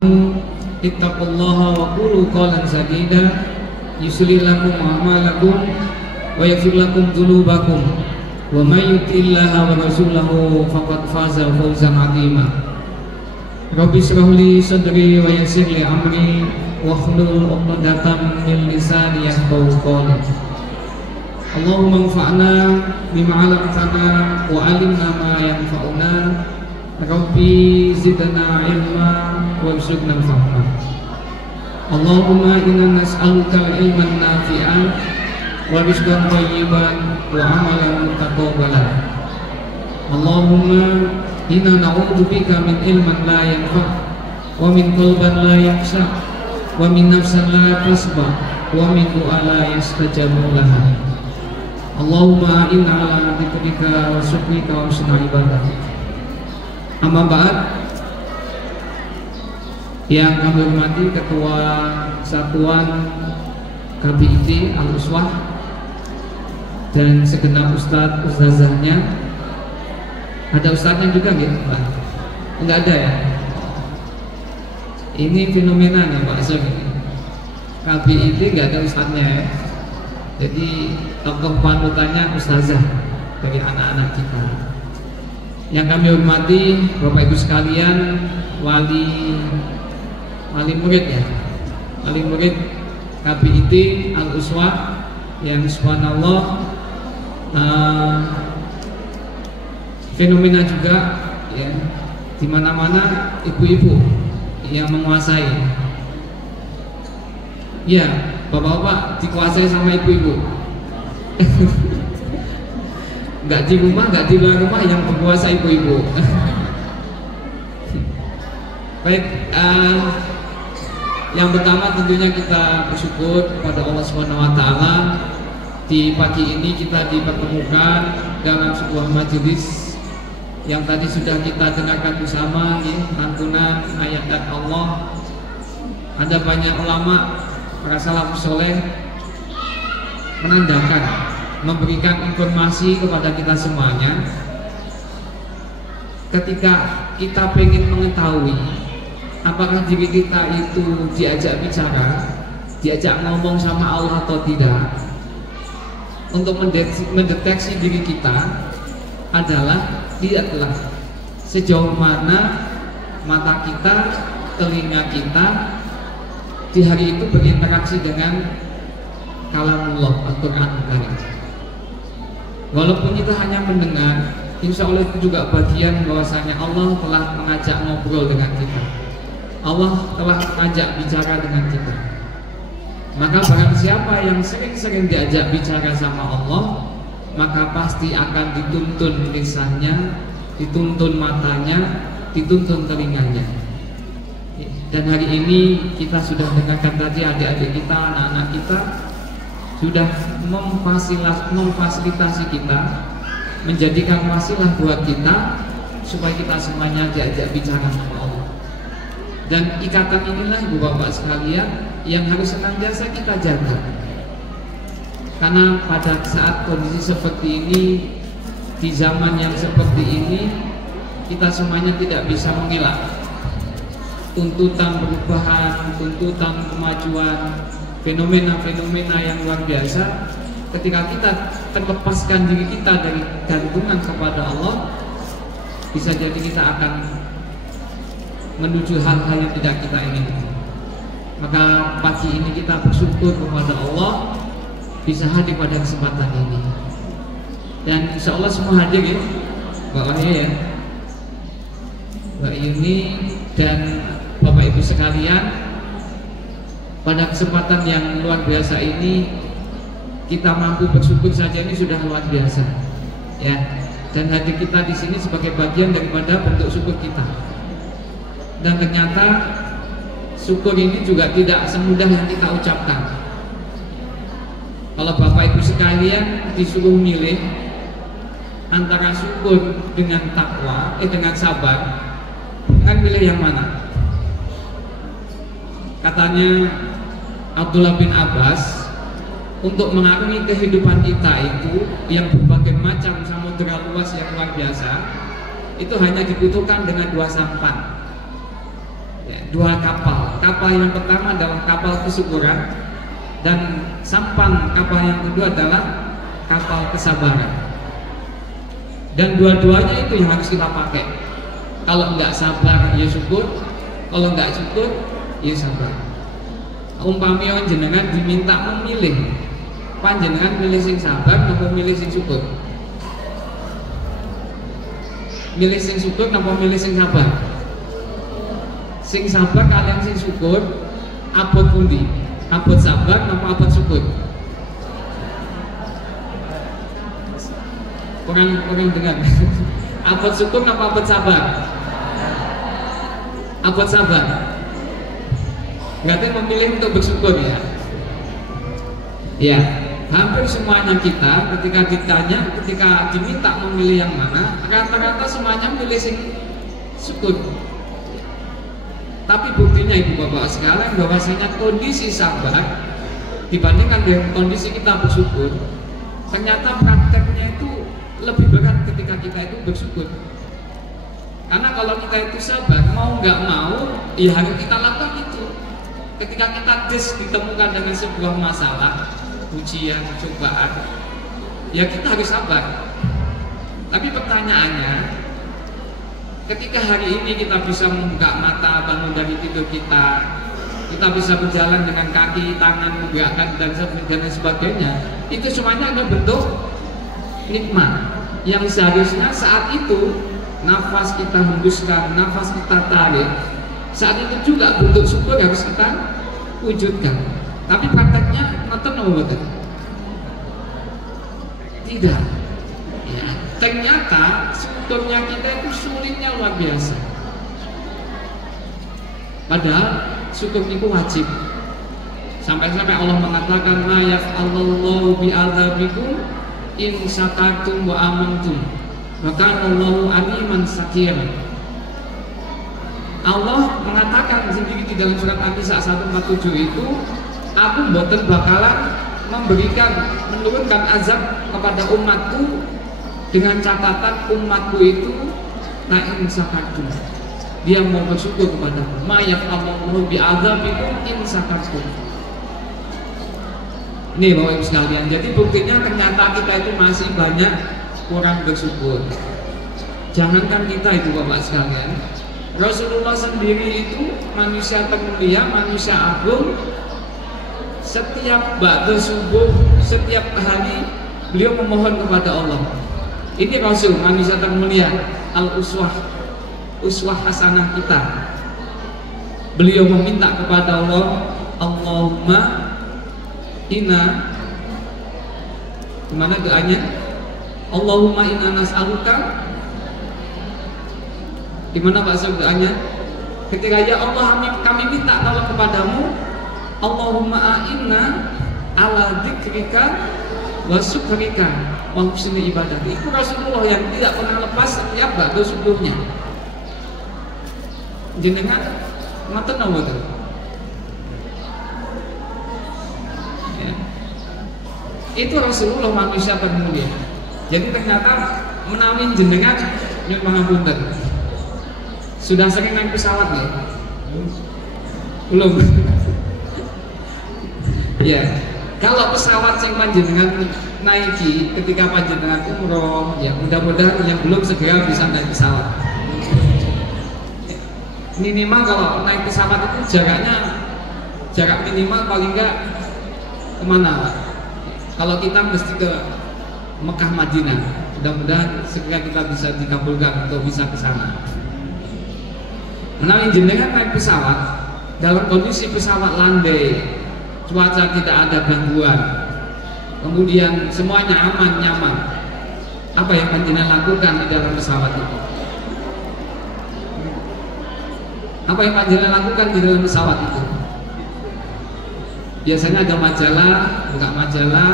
ittaqullaha wa qulu qawlan sadida yuslih lakum a'malakum wa yaghfir lakum dzunubakum wa may yuti'illaha wa rasulahu faqad faza fawzan 'azima. Rabbi shrah li sadri wa yassir li amri wahlul 'uqdatam min lisani yafqahu qawli. Allahumma anfa'na bima 'allamtana wa 'allimna ma yanfa'una. Rabbi zidna ilma warzuqna fahma. Allahumma inna nas'aluka ilman nafi'an wa rizqan thayyiban wa 'amalan mutaqabbalan. Allahumma inna na'udzubika min ilman la yanfa' wa min qalban la yakhsha wa min nafsin la tasba wa min du'a la yastajabu laha. Allahumma inna ala dzikrika wa syukrika wa husni ibadatik. Amma ba'd. Yang kami hormati Ketua Satuan KBIT Al-Uswah dan segenap ustadz ustazahnya. Ada ustadznya juga gitu Pak? Enggak ada ya? Ini fenomena nih Pak Sob. KBIT enggak ada ustadznya ya. Jadi tokoh panutannya ustazah dari anak-anak kita. Yang kami hormati Bapak Ibu sekalian, wali murid ya, wali murid KBIT Al-Uswah yang subhanallah fenomena juga ya, di mana-mana ibu-ibu yang menguasai. Ya, bapak-bapak dikuasai sama ibu-ibu. Nggak di rumah, nggak di luar rumah, yang berkuasa ibu-ibu. Baik, yang pertama tentunya kita bersyukur kepada Allah Subhanahu Wa Taala. Di pagi ini kita dipertemukan dalam sebuah majelis yang tadi sudah kita dengarkan bersama, lantunan ayat-ayat Allah. Ada banyak ulama, para salafus soleh menandakan, memberikan informasi kepada kita semuanya. Ketika kita pengen mengetahui apakah diri kita itu diajak bicara, diajak ngomong sama Allah atau tidak, untuk mendeteksi diri kita adalah lihatlah sejauh mana mata kita, telinga kita di hari itu berinteraksi dengan kalamullah Al-Quran Karim. Walaupun kita hanya mendengar, insya Allah itu juga bagian bahwasanya Allah telah mengajak ngobrol dengan kita. Allah telah mengajak bicara dengan kita. Maka barang siapa yang sering-sering diajak bicara sama Allah, maka pasti akan dituntun lisannya, dituntun matanya, dituntun telinganya. Dan hari ini kita sudah dengarkan tadi adik-adik kita, anak-anak kita sudah memfasilitasi kita, menjadikan wasilah buat kita supaya kita semuanya diajak bicara sama Allah. Dan ikatan inilah Bapak sekalian yang harus senantiasa kita jaga. Karena pada saat kondisi seperti ini, di zaman yang seperti ini, kita semuanya tidak bisa mengelak tuntutan perubahan, tuntutan kemajuan, fenomena-fenomena yang luar biasa. Ketika kita terlepaskan diri kita dari gantungan kepada Allah, bisa jadi kita akan menuju hal-hal yang tidak kita inginkan. Maka pagi ini kita bersyukur kepada Allah bisa hadir pada kesempatan ini. Dan insya Allah semua hadir ya, Mbak Wahya ya, Mbak Yuni dan Bapak Ibu sekalian. Pada kesempatan yang luar biasa ini kita mampu bersyukur saja ini sudah luar biasa ya. Dan hadir kita di sini sebagai bagian daripada bentuk syukur kita. Dan ternyata syukur ini juga tidak semudah yang kita ucapkan. Kalau Bapak Ibu sekalian disuruh milih antara syukur dengan takwa, dengan sabar, kan pilih yang mana? Katanya Abdullah bin Abbas, untuk mengarungi kehidupan kita itu yang berbagai macam samudera luas yang luar biasa, itu hanya dibutuhkan dengan 2 sampan. Ya, dua kapal. Kapal yang pertama adalah kapal kesyukuran, dan sampan kapal yang kedua adalah kapal kesabaran. Dan dua-duanya itu yang harus kita pakai. Kalau nggak sabar ya syukur, kalau nggak syukur ya sabar. Umpamanya jenengan diminta memilih, panjenengan milih sing sabar atau milih sing syukur? Milih sing syukur atau milih sing sabar? Sing sabar kalian sing syukur abot pundi? Abot sabar atau abot syukur? Kurang dengar. Abot syukur atau abot sabar? Abot sabar. Berarti memilih untuk bersyukur ya. Ya, hampir semuanya kita ketika diminta memilih yang mana, rata-rata semuanya memilih sing syukur. Tapi buktinya ibu bapak sekalian bahwasanya kondisi sabar dibandingkan dengan kondisi kita bersyukur, ternyata prakteknya itu lebih berat ketika kita itu bersyukur. Karena kalau kita itu sabar, mau nggak mau, ya harus kita lakukan itu. Ketika kita ditemukan dengan sebuah masalah, ujian, cobaan, ya kita harus sabar. Tapi pertanyaannya, ketika hari ini kita bisa membuka mata, bangun dari tidur kita bisa berjalan dengan kaki, tangan, menggerakkan dan sebagainya, itu semuanya adalah bentuk nikmat yang seharusnya saat itu nafas kita hembuskan, nafas kita tarik, saat itu juga bentuk syukur harus kita wujudkan. Tapi prakteknya nonton apa betul? Tidak. Ya, ternyata syukurnya kita itu sulitnya luar biasa. Padahal syukur itu wajib. Sampai-sampai Allah mengatakan ma yaf'alullahu bi'adzabikum in syakartum wa amantum maka Allahu aliman syakira. Allah mengatakan sendiri di dalam surat An-Nisa 147 itu, aku mboten bakalan menurunkan azab kepada umatku dengan catatan umatku itu in syakartum, dia mau bersyukur kepadaku. Ma yaf'alullahu bi'adzabikum in syakartum. Ini Bapak Ibu sekalian, jadi buktinya ternyata kita itu masih banyak kurang bersyukur. Jangankan kita itu Bapak sekalian, Rasulullah sendiri itu manusia termulia, manusia agung. Setiap ba'da subuh, setiap hari beliau memohon kepada Allah. Ini Rasul, manusia termulia, al-uswah, uswah hasanah kita. Beliau meminta kepada Allah, Allahumma inna, gimana doanya? Allahumma inna nas'aluka, gimana Pak doanya? Ketika ya Allah kami minta tolong kepadamu, Allahumma a'inna ala dzikrika wa syukrika wa husni ibadati. Itu Rasulullah yang tidak pernah lepas setiap ba'da subuhnya. Jenengan ngoten napa to? Ya. Itu Rasulullah manusia termulia. Jadi ternyata menawi jenengan nyuwun pangapunten. Sudah sering naik pesawat ya? Belum. Ya, kalau pesawat yang panjenengan naiki ketika panjenengan umroh, ya mudah-mudahan yang belum segera bisa naik pesawat. Minimal kalau naik pesawat itu jarak minimal paling enggak kemana Pak? Kalau kita mesti ke Mekah Madinah, mudah-mudahan segera kita bisa dikabulkan untuk bisa ke sana. Menawi jenengan naik pesawat dalam kondisi pesawat landai, cuaca tidak ada gangguan, kemudian semuanya aman nyaman, apa yang panjenengan lakukan di dalam pesawat itu? Apa yang panjenengan lakukan di dalam pesawat itu? Biasanya ada majalah, buka majalah,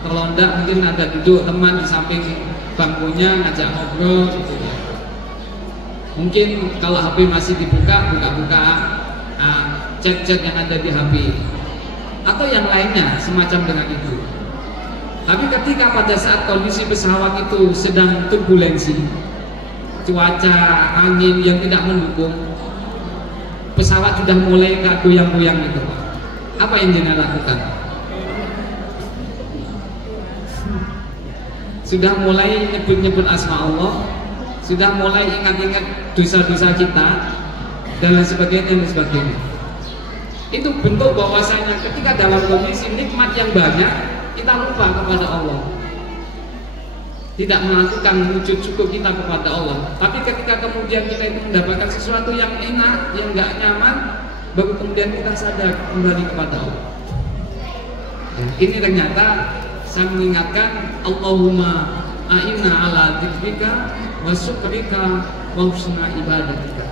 atau londak mungkin ada duduk teman di samping bangkunya ngajak ngobrol gitu ya. Mungkin kalau HP masih dibuka, buka-buka chat-chat yang ada di HP atau yang lainnya semacam dengan itu. Tapi ketika pada saat kondisi pesawat itu sedang turbulensi, cuaca angin yang tidak mendukung, pesawat sudah mulai nggak goyang-goyang itu, apa yang jenengan lakukan? Sudah mulai nyebut-nyebut asma Allah, sudah mulai ingat-ingat dosa-dosa kita dan lain sebagainya. Itu bentuk bahwasanya ketika dalam kondisi nikmat yang banyak kita lupa kepada Allah, tidak melakukan wujud syukur kita kepada Allah. Tapi ketika kemudian kita itu mendapatkan sesuatu yang enak, yang nggak nyaman, baru kemudian kita sadar kembali kepada Allah. Ini ternyata saya mengingatkan, Allahumma a'inna ala dzikrika wa syukrika wa husna ibadatika.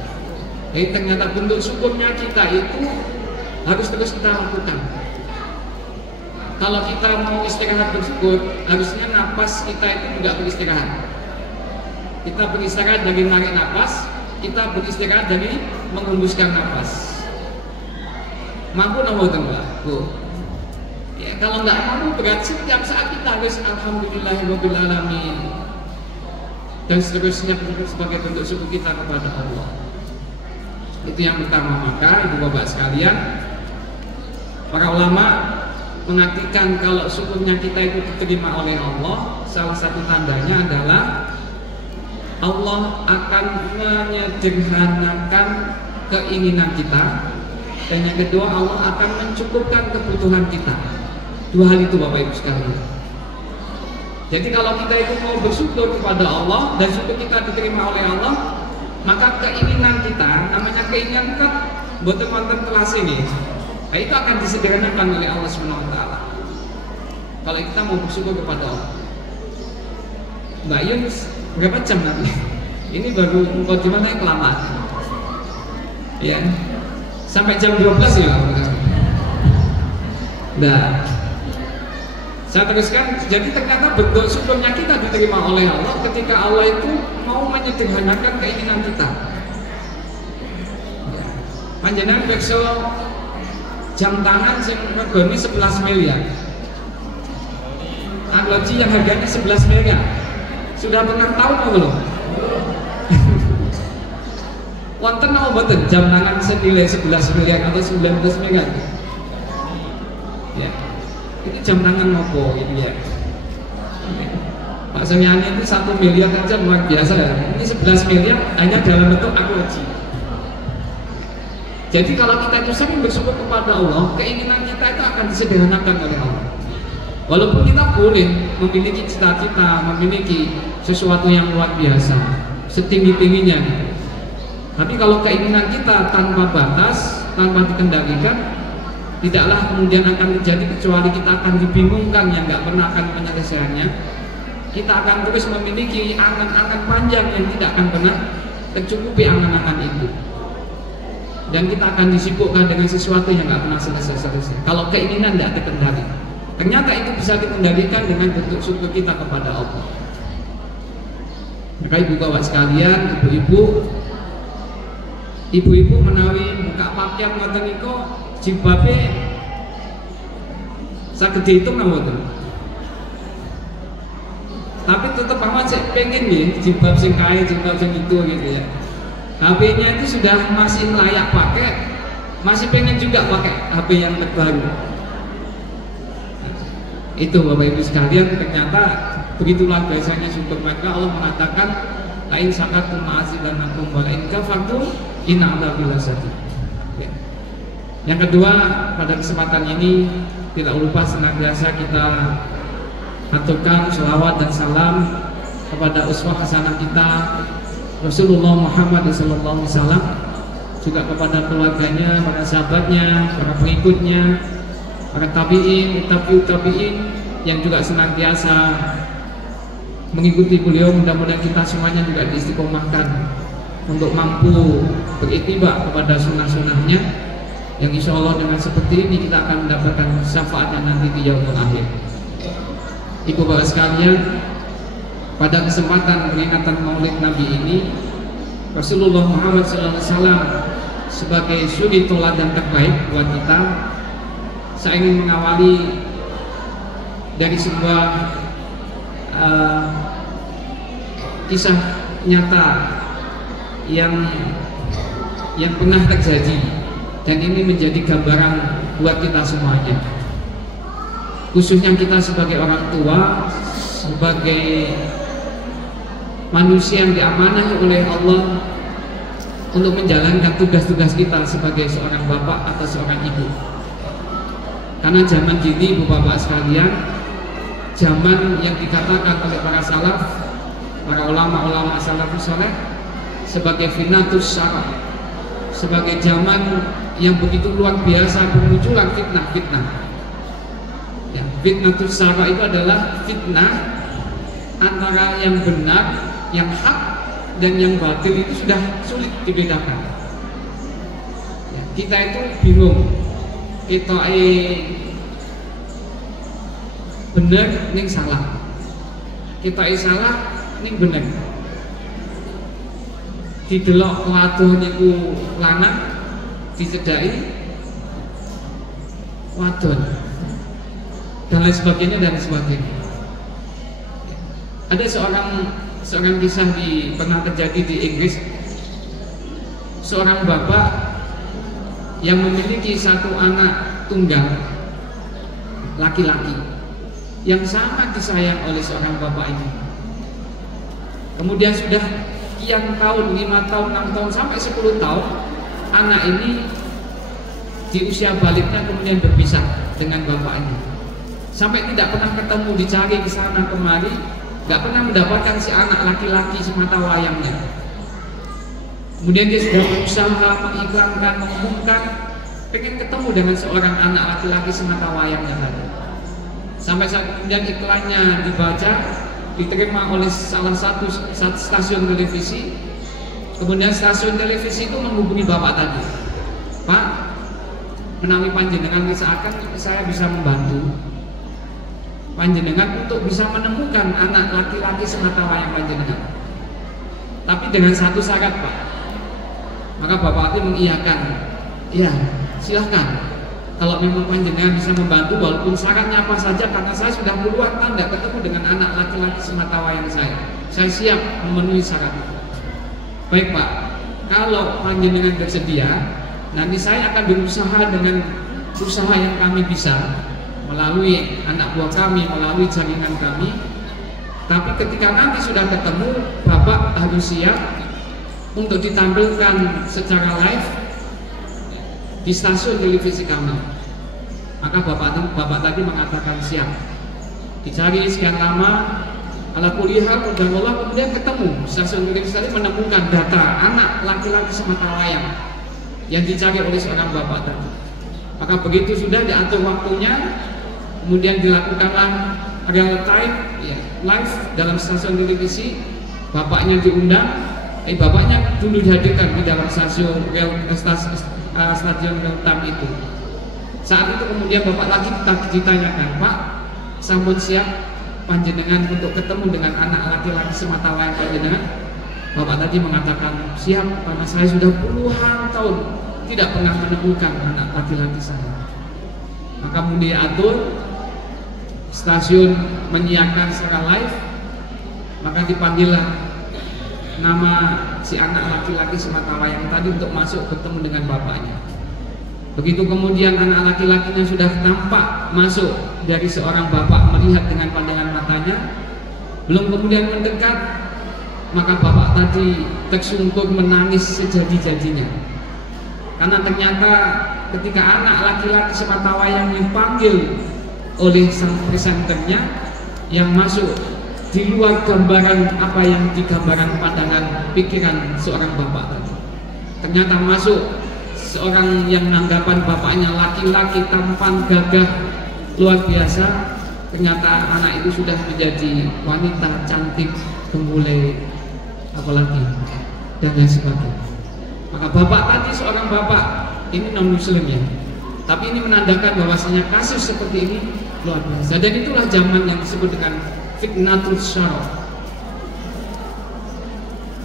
Jadi ternyata bentuk syukurnya kita itu harus terus kita lakukan. Kalau kita mau istirahat bersyukur, harusnya napas kita itu tidak beristirahat. Kita beristirahat dari menarik napas, kita beristirahat dari mengembuskan napas. Mampu nomor enggak? Bu. Ya, kalau nggak mampu berarti setiap saat kita harus alhamdulillahirabbil alamin dan seterusnya sebagai bentuk syukur kita kepada Allah. Itu yang pertama. Maka ibu bapak sekalian, para ulama mengartikan kalau syukurnya kita itu diterima oleh Allah, salah satu tandanya adalah Allah akan menyederhanakan keinginan kita, dan yang kedua Allah akan mencukupkan kebutuhan kita. Dua hal itu Bapak Ibu sekalian. Jadi kalau kita itu mau bersyukur kepada Allah dan syukur kita diterima oleh Allah, maka keinginan kita, namanya keinginan kan buat teman-teman kelas ini, nah, itu akan disederhanakan oleh Allah SWT. Kalau kita mau bersyukur kepada Allah. Mbak Yun berapa jam nanti? Ini baru mukadimahnya kelamaan. Ya, sampai jam 12 ya. Nah, saya teruskan. Jadi ternyata bentuk syukurnya kita diterima oleh Allah ketika Allah itu mau menyederhanakan keinginan kita. Panjenengan besok jam tangan yang regane 11 miliar, arloji yang harganya 11 miliar, sudah pernah tahu apa belum? Wonten apa mboten jam tangan senilai 11 miliar atau 19 miliar? Ya, ini jam tangan apa ini ya? Pak Suryani itu 1 miliar aja luar biasa ya. Ini 11 miliar hanya dalam bentuk arloji. Jadi kalau kita itu sering bersyukur kepada Allah, keinginan kita itu akan disederhanakan oleh Allah. Walaupun kita boleh memiliki cita-cita, memiliki sesuatu yang luar biasa, setinggi-tingginya, tapi kalau keinginan kita tanpa batas, tanpa dikendalikan, tidaklah kemudian akan terjadi kecuali kita akan dibingungkan yang nggak pernah akan menyelesaikannya. Kita akan terus memiliki angan-angan panjang yang tidak akan pernah tercukupi angan-angan itu. Dan kita akan disibukkan dengan sesuatu yang nggak pernah selesai. Kalau keinginan tidak dikendali, ternyata itu bisa dikendalikan dengan bentuk syukur kita kepada Allah. Maka ibu bapak sekalian, ibu-ibu menawi buka pakaian ngoten niku jilbabe saged diitung napa. Tapi tetap amat saya pengen nih jilbab sing kae, jilbab sing itu gitu ya. HP-nya itu sudah masih layak pakai, masih pengen juga pakai HP yang terbaru. Itu Bapak Ibu sekalian, ternyata begitulah biasanya syukur. Maka Allah mengatakan, lain sakatum ma'azilanakum wa lain kafartum inna adzabi lasyadid. Yang kedua, pada kesempatan ini tidak lupa senantiasa kita aturkan sholawat dan salam kepada uswah hasanah kita Rasulullah Muhammad SAW, juga kepada keluarganya, para sahabatnya, para pengikutnya, para tabi'in, tabi'in yang juga senantiasa mengikuti beliau. Mudah-mudahan kita semuanya juga diistiqomahkan untuk mampu beriktibar kepada sunnah-sunnahnya, yang insya Allah dengan seperti ini kita akan mendapatkan syafaatnya nanti di yaumul akhir. Ibu bapak sekalian, pada kesempatan peringatan Maulid Nabi ini, Rasulullah Muhammad SAW sebagai suri teladan terbaik buat kita, saya ingin mengawali dari sebuah kisah nyata yang yang pernah terjadi, dan ini menjadi gambaran buat kita semuanya, khususnya kita sebagai orang tua, sebagai manusia yang diamanahi oleh Allah untuk menjalankan tugas-tugas kita sebagai seorang bapak atau seorang ibu. Karena zaman ini, ibu bapak sekalian, zaman yang dikatakan oleh para salaf, para ulama-ulama salafus saleh sebagai fitnatus syara, sebagai zaman yang begitu luar biasa bermunculan fitnah-fitnah. Ya, fitnatus syara itu adalah fitnah antara yang benar, yang hak, dan yang batil itu sudah sulit dibedakan. Ya, kita itu bingung, kita bener ning salah, kita salah ning bener. Didelok waduh niku lanang, dicedhaki wadon, dan lain sebagainya dan sebagainya. Ada seorang kisah pernah terjadi di Inggris. Seorang bapak yang memiliki satu anak tunggal laki-laki yang sangat disayang oleh seorang bapak ini. Kemudian sudah sekian tahun, 5 tahun, 6 tahun, sampai 10 tahun, anak ini di usia baliknya kemudian berpisah dengan bapak ini. Sampai tidak pernah ketemu, dicari ke sana kemari, gak pernah mendapatkan si anak laki-laki semata wayangnya. Kemudian dia sudah berusaha mengiklankan, mengumumkan, pengen ketemu dengan seorang anak laki-laki semata wayangnya tadi. Sampai saat kemudian iklannya dibaca, diterima oleh salah satu stasiun televisi. Kemudian stasiun televisi itu menghubungi bapak tadi. Pak, menawi panjenengan misalkan saya bisa membantu panjenengan untuk bisa menemukan anak laki-laki semata wayang panjenengan, tapi dengan satu syarat, Pak. Maka bapak itu mengiyakan, ya silahkan. Kalau memang panjenengan bisa membantu, walaupun syaratnya apa saja, karena saya sudah puluhan tahun tidak ketemu dengan anak laki-laki semata wayang saya siap memenuhi syarat. Baik Pak, kalau panjenengan bersedia, nanti saya akan berusaha dengan usaha yang kami bisa, melalui anak buah kami, melalui jaringan kami. Tapi ketika nanti sudah ketemu, bapak harus siap untuk ditampilkan secara live di stasiun televisi kami. Maka bapak tadi mengatakan siap. Dicari sekian lama, ala kulihal, dan Allah kemudian ketemu. Stasiun televisi tadi menemukan data anak laki-laki semata wayang yang dicari oleh seorang bapak tadi. Maka begitu sudah diatur waktunya, kemudian dilakukanlah real time, ya, live dalam stasiun televisi. Bapaknya diundang, bapaknya dulu dihadirkan di dalam stasiun real time itu. Saat itu kemudian bapak lagi ditanyakan, Pak, sampun siap panjenengan untuk ketemu dengan anak laki-laki semata wayang panjenengan? Bapak tadi mengatakan siap, karena saya sudah puluhan tahun tidak pernah menemukan anak laki-laki saya. Maka kemudian diatur, stasiun menyiarkan secara live, maka dipanggillah nama si anak laki-laki semata wayang tadi untuk masuk bertemu dengan bapaknya. Begitu kemudian anak laki-lakinya sudah nampak masuk dari seorang bapak, melihat dengan pandangan matanya, belum kemudian mendekat, maka bapak tadi tersungkur menangis sejadi-jadinya. Karena ternyata ketika anak laki-laki semata wayang dipanggil oleh sang presenternya, yang masuk di luar gambaran apa yang digambarkan pandangan pikiran seorang bapak tadi. Ternyata masuk seorang yang nanggapan bapaknya laki-laki tampan gagah luar biasa. Ternyata anak itu sudah menjadi wanita cantik, gemulai, apalagi dan lain sebagainya. Maka bapak tadi seorang bapak ini non muslim ya, tapi ini menandakan bahwasanya kasus seperti ini luar biasa. Dan itulah zaman yang disebut dengan fitnatul syara.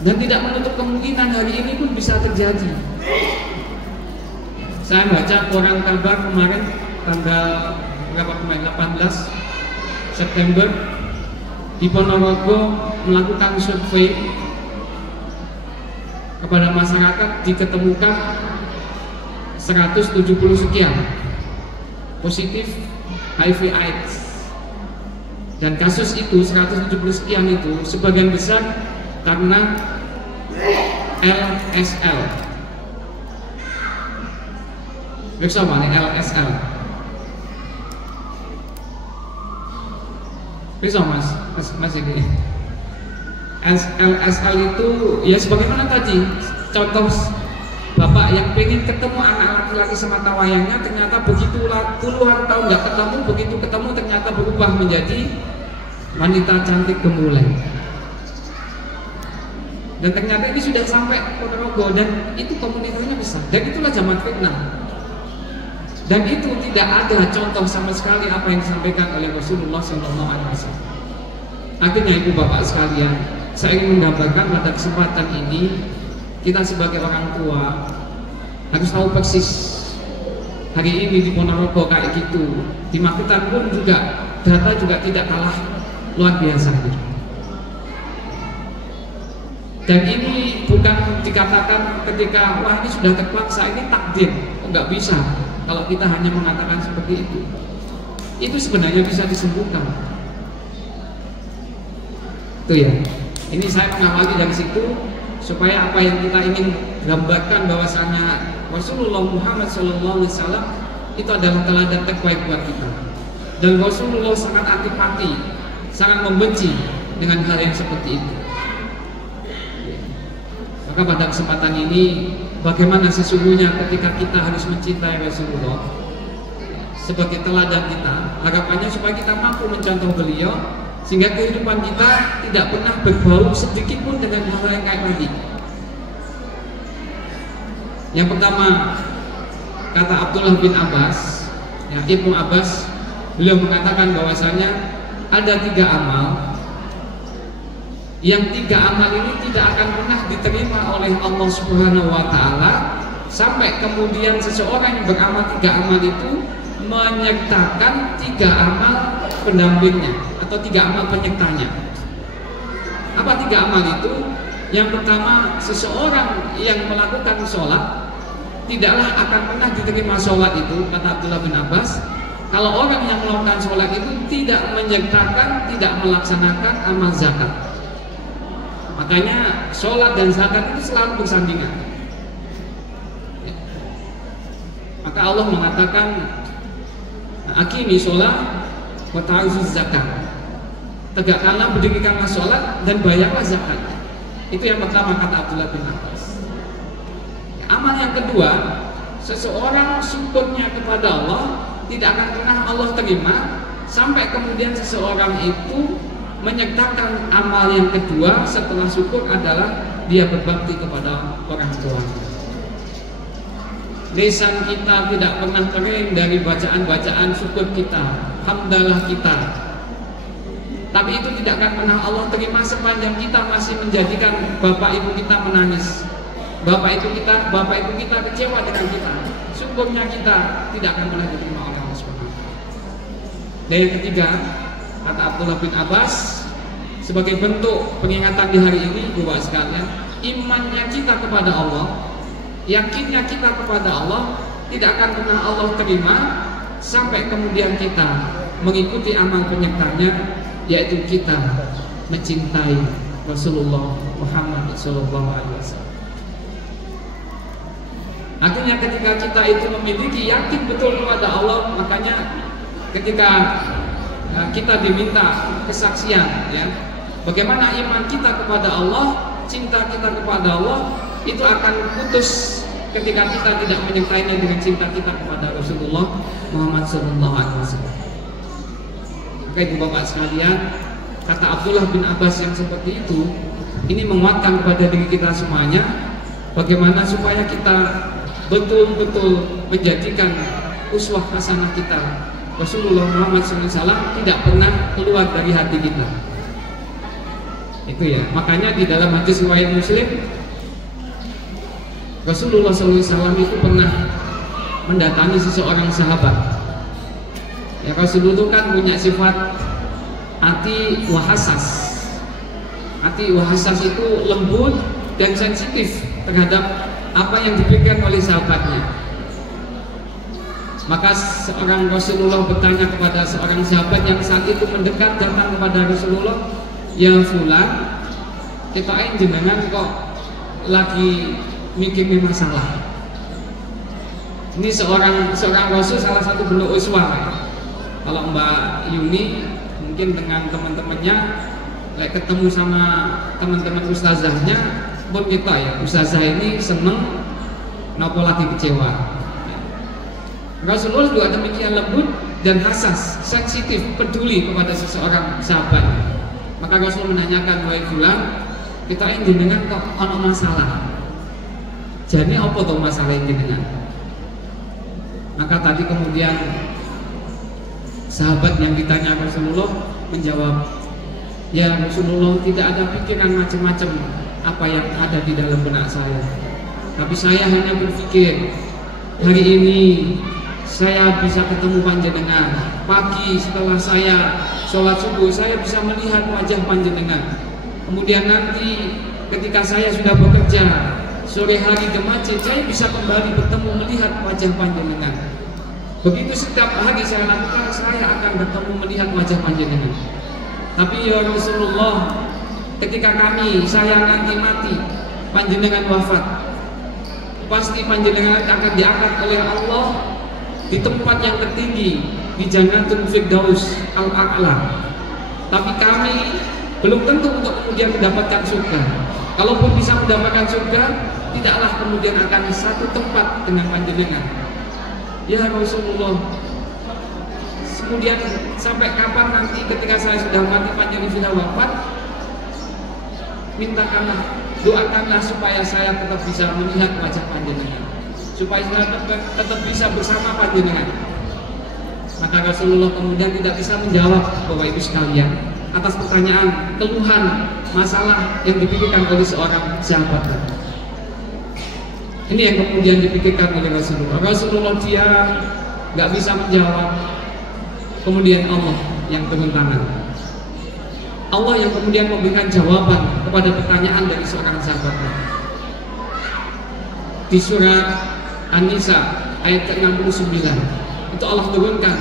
Dan tidak menutup kemungkinan hari ini pun bisa terjadi. Saya baca koran kabar kemarin tanggal berapa kemarin, 18 September, di Ponorogo melakukan survei. kepada masyarakat diketemukan 170 sekian positif HIV AIDS, dan kasus itu 170 sekian itu sebagian besar karena LSL. Bersama nih LSL. Bisa mas ini. LSL itu ya sebagaimana tadi contoh bapak yang pengen ketemu anak laki-laki semata wayangnya, ternyata begitu puluhan tahun nggak ketemu, begitu ketemu ternyata berubah menjadi wanita cantik gemulai. Dan ternyata ini sudah sampai Ponorogo, dan itu komunitasnya besar, dan itulah zaman fitnah. Dan itu tidak ada contoh sama sekali apa yang disampaikan oleh Rasulullah SAW. Akhirnya ibu bapak sekalian, saya ingin menggambarkan pada kesempatan ini, kita sebagai orang tua harus tahu persis hari ini di Ponorogo kayak gitu, di Magetan pun juga data juga tidak kalah luar biasa gitu. Dan ini bukan dikatakan ketika wah ini sudah terpaksa, ini takdir, nggak bisa. Kalau kita hanya mengatakan seperti itu sebenarnya bisa disembuhkan. Itu ya. Ini saya mengawali dari situ supaya apa yang kita ingin gambarkan bahwasanya Rasulullah Muhammad SAW itu adalah teladan terbaik buat kita. Dan Rasulullah sangat antipati, sangat membenci dengan hal yang seperti itu. Maka pada kesempatan ini, bagaimana sesungguhnya ketika kita harus mencintai Rasulullah sebagai teladan kita, harapannya supaya kita mampu mencontoh beliau sehingga kehidupan kita tidak pernah berbau sedikit pun dengan hal yang kayak tadi. Yang pertama, kata Abdullah bin Abbas, ya, Ibnu Abbas, beliau mengatakan bahwasanya ada 3 amal yang 3 amal ini tidak akan pernah diterima oleh Allah Subhanahu wa Ta'ala sampai kemudian seseorang yang beramal 3 amal itu menyertakan 3 amal pendampingnya atau 3 amal penyertanya. Apa 3 amal itu? Yang pertama, seseorang yang melakukan sholat tidaklah akan pernah diterima sholat itu, kata Abdullah bin Abbas, kalau orang yang melakukan sholat itu tidak menyertakan, tidak melaksanakan amal zakat. Makanya sholat dan zakat itu selalu bersandingan. Maka Allah mengatakan aqimi sholat wa ta'izuz zakat. Tegakkanlah, berdirikanlah sholat dan bayarlah zakat. Itu yang pertama kata Abdullah bin Abbas. Amal yang kedua, seseorang syukurnya kepada Allah tidak akan pernah Allah terima sampai kemudian seseorang itu menyertakan amal yang kedua setelah syukur adalah dia berbakti kepada orang tua. Lisan kita tidak pernah kering dari bacaan-bacaan syukur kita, hamdalah kita. Tapi itu tidak akan pernah Allah terima sepanjang kita masih menjadikan bapak ibu kita menangis, bapak ibu kita kecewa dengan kita. Syukurnya kita tidak akan pernah diterima oleh Allah Subhanahu wa Ta'ala. Dan yang ketiga, kata Abdullah bin Abbas, sebagai bentuk peringatan di hari ini, Bapak sekalian, imannya kita kepada Allah, yakinnya kita kepada Allah tidak akan pernah Allah terima sampai kemudian kita mengikuti amal penyertanya, yaitu kita mencintai Rasulullah Muhammad SAW. Akhirnya ketika kita itu memiliki yakin betul kepada Allah, makanya ketika kita diminta kesaksian, ya, bagaimana iman kita kepada Allah, cinta kita kepada Allah itu akan putus ketika kita tidak menyertainya dengan cinta kita kepada Rasulullah Muhammad SAW. Maka ibu bapak sekalian, kata Abdullah bin Abbas yang seperti itu, ini menguatkan kepada diri kita semuanya, bagaimana supaya kita betul-betul menjadikan uswah hasanah kita Rasulullah Muhammad SAW tidak pernah keluar dari hati kita. Itu ya, makanya di dalam hadis riwayat Muslim, Rasulullah SAW itu pernah mendatangi seseorang sahabat. Ya, Rasulullah itu kan punya sifat hati wahasas. Hati wahasas itu lembut dan sensitif. terhadap apa yang dipikirkan oleh sahabatnya. Maka seorang Rasulullah bertanya kepada seorang sahabat yang saat itu mendekat, datang kepada Rasulullah, "Ya fulan, kita jenengan kok lagi mikirin masalah?" Ini seorang Rasul, salah satu bentuk uswah. Kalau Mbak Yuni mungkin dengan teman-temannya, ketemu sama teman-teman ustazahnya pun kita ya, ustazah ini seneng, nopo lagi kecewa. Rasulullah juga demikian lembut dan hassas, sensitif, peduli kepada seseorang sahabat. Maka Rasul menanyakan, "Wahai fulan, kita jenengan kok ono masalah? Jadi apa tuh masalah jenengan?" Maka tadi kemudian sahabat yang ditanya Rasulullah menjawab, "Ya Rasulullah, tidak ada pikiran macam-macam apa yang ada di dalam benak saya. Tapi saya hanya berpikir, hari ini saya bisa ketemu panjenengan. Pagi setelah saya sholat subuh, saya bisa melihat wajah panjenengan. Kemudian nanti ketika saya sudah bekerja, sore hari di masjid, saya bisa kembali bertemu melihat wajah panjenengan. Begitu setiap hari saya lakukan, saya akan bertemu melihat wajah panjenengan. Tapi ya Rasulullah, ketika saya nanti mati, panjenengan wafat, pasti panjenengan akan diangkat oleh Allah di tempat yang tertinggi, di Jannatul Firdaus Al-A'la. Tapi kami belum tentu untuk kemudian mendapatkan surga. Kalaupun bisa mendapatkan surga, tidaklah kemudian akan satu tempat dengan panjenengan. Ya Rasulullah, kemudian sampai kapan nanti ketika saya sudah mati panjenengan sudah wafat, mintakanlah, doakanlah supaya saya tetap bisa melihat wajah panjenengan, supaya saya tetap bisa bersama panjenengan. Maka Rasulullah kemudian tidak bisa menjawab Bapak Ibu sekalian atas pertanyaan, keluhan, masalah yang dipikirkan oleh seorang sahabat. Ini yang kemudian dipikirkan oleh Rasulullah. Rasulullah diam, nggak bisa menjawab. Kemudian Allah yang turun tangan. Allah yang kemudian memberikan jawaban kepada pertanyaan dari seorang sahabat. Di surat An-Nisa ayat ke-69 itu Allah turunkan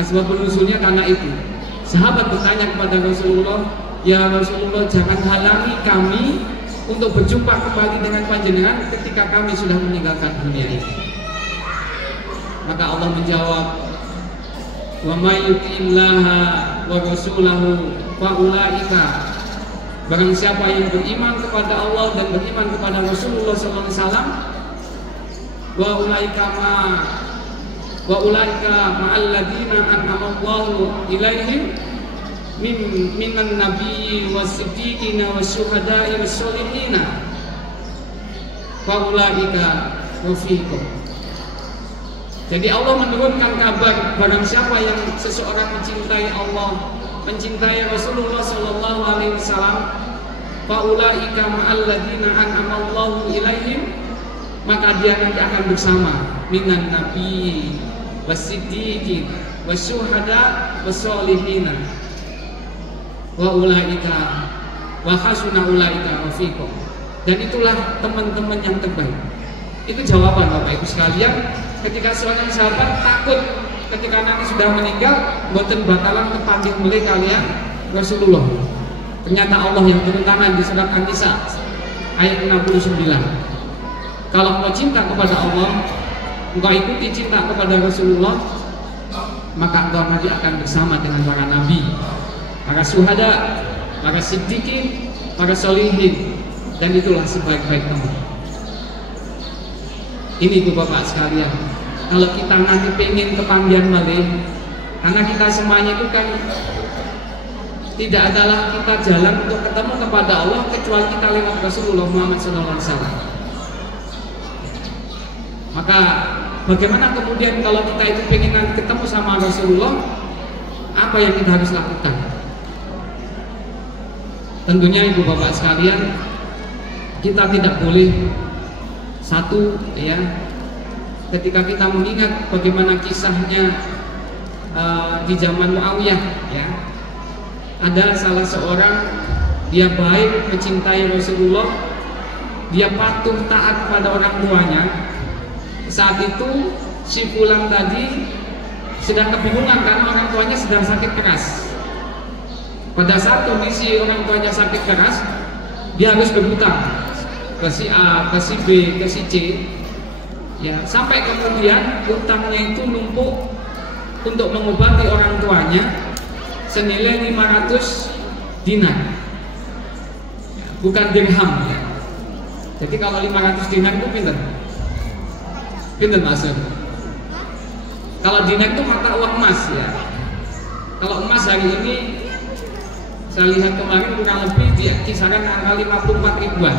asbabun nuzulnya karena itu. Sahabat bertanya kepada Rasulullah, "Ya Rasulullah, jangan halangi kami untuk berjumpa kembali dengan panjenengan ketika kami sudah meninggalkan dunia ini." Maka Allah menjawab, "Wa may yuti'illaha wa rasulahu fa ulaika," barang siapa yang beriman kepada Allah dan beriman kepada Rasulullah SAW, wa ulaika ma'alladina an'amallahu ilaihim minan nabiyyi was-siddiqina wasyuhada'i was-solihina wa ulaika rafiqun. Jadi Allah menurunkan kabar barang siapa yang seseorang mencintai Allah, mencintai Rasulullah sallallahu alaihi wasallam, fa ulaika ma'alladina an'amallahu ilaihim, maka dia nanti akan bersama minan nabiyyi was-siddiqin wasyuhada was-solihina wa ulaika wa hasuna ulaika rafiqah. Dan itulah teman-teman yang terbaik. Itu jawaban Bapak Ibu sekalian ketika seorang sahabat takut ketika nanti sudah meninggal mboten bakalan kepanggih mulai kalian Rasulullah. Ternyata Allah yang turun tangan di surat An-Nisa ayat 69. Kalau engkau cinta kepada Allah, engkau ikuti cinta kepada Rasulullah, maka engkau nanti akan bersama dengan para nabi, para syuhada, para siddiqin, para solihin, dan itulah sebaik-baik teman. Ini Ibu Bapak sekalian, kalau kita nanti pengen kepanggian balik, karena kita semuanya itu kan tidak adalah kita jalan untuk ketemu kepada Allah kecuali kita lewat Rasulullah Muhammad SAW. Maka bagaimana kemudian kalau kita itu pengen ketemu sama Rasulullah, apa yang kita harus lakukan? Tentunya Ibu Bapak sekalian, kita tidak boleh satu ya, ketika kita mengingat bagaimana kisahnya di zaman Muawiyah ya, ada salah seorang dia baik mencintai Rasulullah, dia patuh taat pada orang tuanya. Saat itu si fulan tadi sedang kebingungan karena orang tuanya sedang sakit keras. Pada saat kondisi orang tuanya sakit keras, dia harus berhutang ke si A, ke si B, ke si C, ya, sampai kemudian hutangnya itu numpuk untuk mengobati orang tuanya senilai 500 dinar, bukan dirham. Jadi kalau 500 dinar itu pinter maksud. Kalau dinar itu mata uang emas ya. Kalau emas hari ini saya lihat kemarin kurang lebih di kisaran angka 54 ribuan.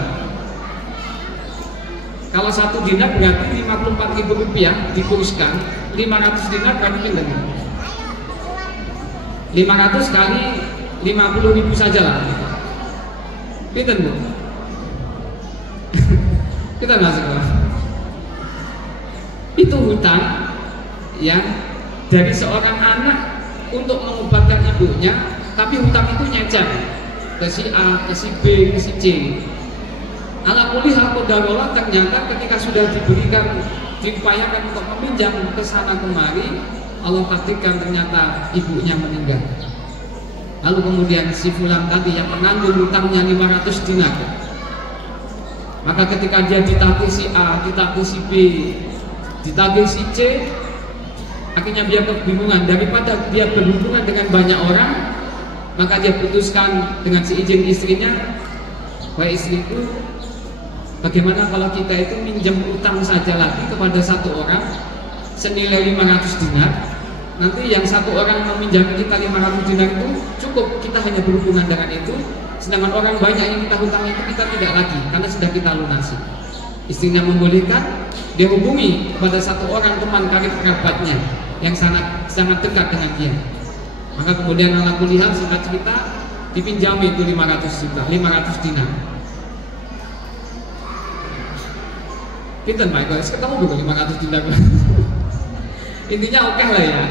Kalau 1 dinar berarti 54 ribu rupiah dikuruskan 500 dinar kali pinter. 500 kali 50 ribu saja lah. Pinter bu. Kita masuk lah. Itu hutang yang dari seorang anak untuk mengobatkan ibunya, tapi hutang itu nyecer ke si A, ke si B, ke si C. Ala kulli hal qadarullah, ternyata ketika sudah diberikan, diupayakan untuk meminjam ke sana kemari, Allah pastikan ternyata ibunya meninggal. Lalu kemudian si fulan tadi yang menanggung hutangnya 500 dinar, maka ketika dia ditagih si A, ditagih si B, ditagih si C, akhirnya dia kebingungan. Daripada dia berhubungan dengan banyak orang, maka dia putuskan dengan seizin istrinya, wahai istriku, bagaimana kalau kita itu minjam utang saja lagi kepada satu orang senilai 500 dinar. Nanti yang satu orang meminjam kita 500 dinar itu cukup, kita hanya berhubungan dengan itu. Sedangkan orang banyak yang kita hutang itu kita tidak lagi, karena sudah kita lunasi. Istrinya membolehkan, dia hubungi kepada satu orang teman karib kerabatnya yang sangat dekat dengan dia. Maka kemudian ala kuliah singkat cerita dipinjami itu 500 dinar. Kita guys, ketemu bukan 500 dinar. Intinya oke lah ya.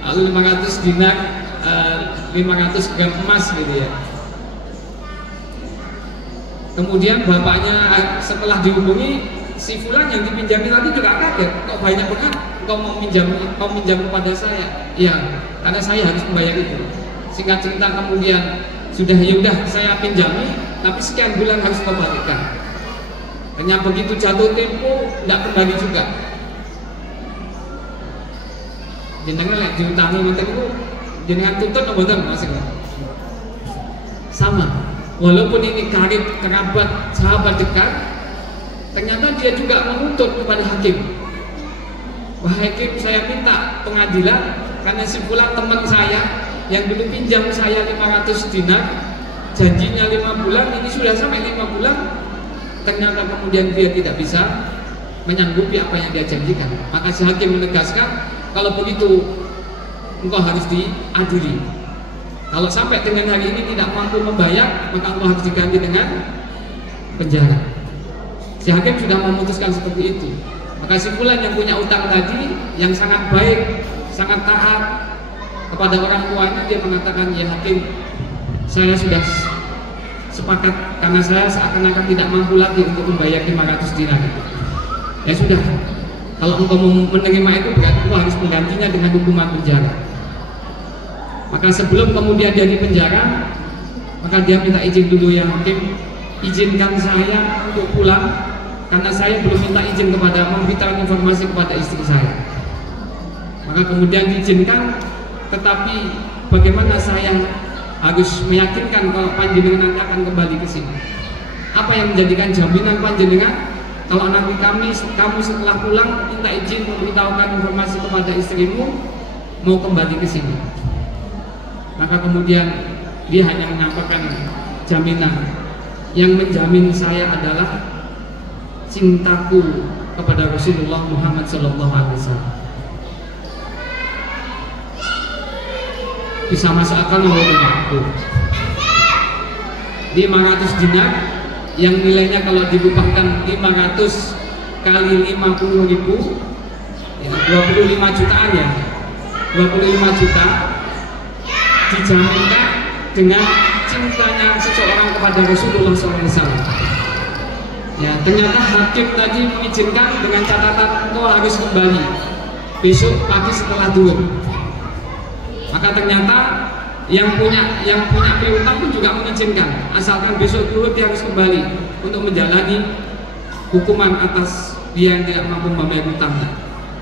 Lalu 500 dinar, 500 gram emas gitu ya. Kemudian bapaknya setelah dihubungi, si fulan yang dipinjami tadi juga kaget, kok banyak banget kau minjam kepada saya. Iya, karena saya harus membayar itu. Singkat cerita kemudian sudah yaudah saya pinjami, tapi sekian bulan harus kau balikan. Hanya begitu jatuh tempo tidak kembali juga. Jenengan lek diutangi ngoten niku jenengan tuntut apa mboten Mas? Sama. Walaupun ini karib kerabat sahabat dekat, ternyata dia juga menuntut kepada hakim. Wahai hakim, saya minta pengadilan karena si fulan teman saya yang dulu pinjam saya 500 dinar, janjinya 5 bulan, ini sudah sampai 5 bulan, ternyata kemudian dia tidak bisa menyanggupi apa yang dia janjikan. Maka si hakim menegaskan, kalau begitu engkau harus diadili. Kalau sampai dengan hari ini tidak mampu membayar, maka engkau harus diganti dengan penjara. Si hakim sudah memutuskan seperti itu. Maka si fulan yang punya utang tadi, yang sangat baik, sangat taat kepada orang tuanya, dia mengatakan, ya hakim, saya sudah sepakat karena saya seakan-akan tidak mampu lagi untuk membayar 500 dinar. Ya sudah, kalau engkau menerima itu berarti engkau harus menggantinya dengan hukuman penjara. Maka sebelum kemudian dia di penjara, maka dia minta izin dulu, ya hakim, izinkan saya untuk pulang karena saya belum minta izin kepada, memberitahu informasi kepada istri saya. Maka kemudian diizinkan, tetapi bagaimana saya harus meyakinkan kalau panjenengan nanti akan kembali ke sini? Apa yang menjadikan jaminan panjenengan kalau nanti kamu setelah pulang minta izin memberitahukan informasi kepada istrimu mau kembali ke sini? Maka kemudian dia hanya menyampaikan jaminan, yang menjamin saya adalah cintaku kepada Rasulullah Muhammad SAW. Bisa masuk akal aku 500 dinar yang nilainya kalau dirupiahkan 500 kali 50 ribu ya, 25 jutaan ya, 25 juta dijaminkan dengan cintanya seseorang kepada Rasulullah SAW. Ya, ternyata hakim tadi mengizinkan dengan catatan kau harus kembali besok pagi setelah duhur. Maka ternyata yang punya piutang pun juga mengizinkan, asalkan besok duhur dia harus kembali untuk menjalani hukuman atas dia yang tidak mampu membayar hutangnya.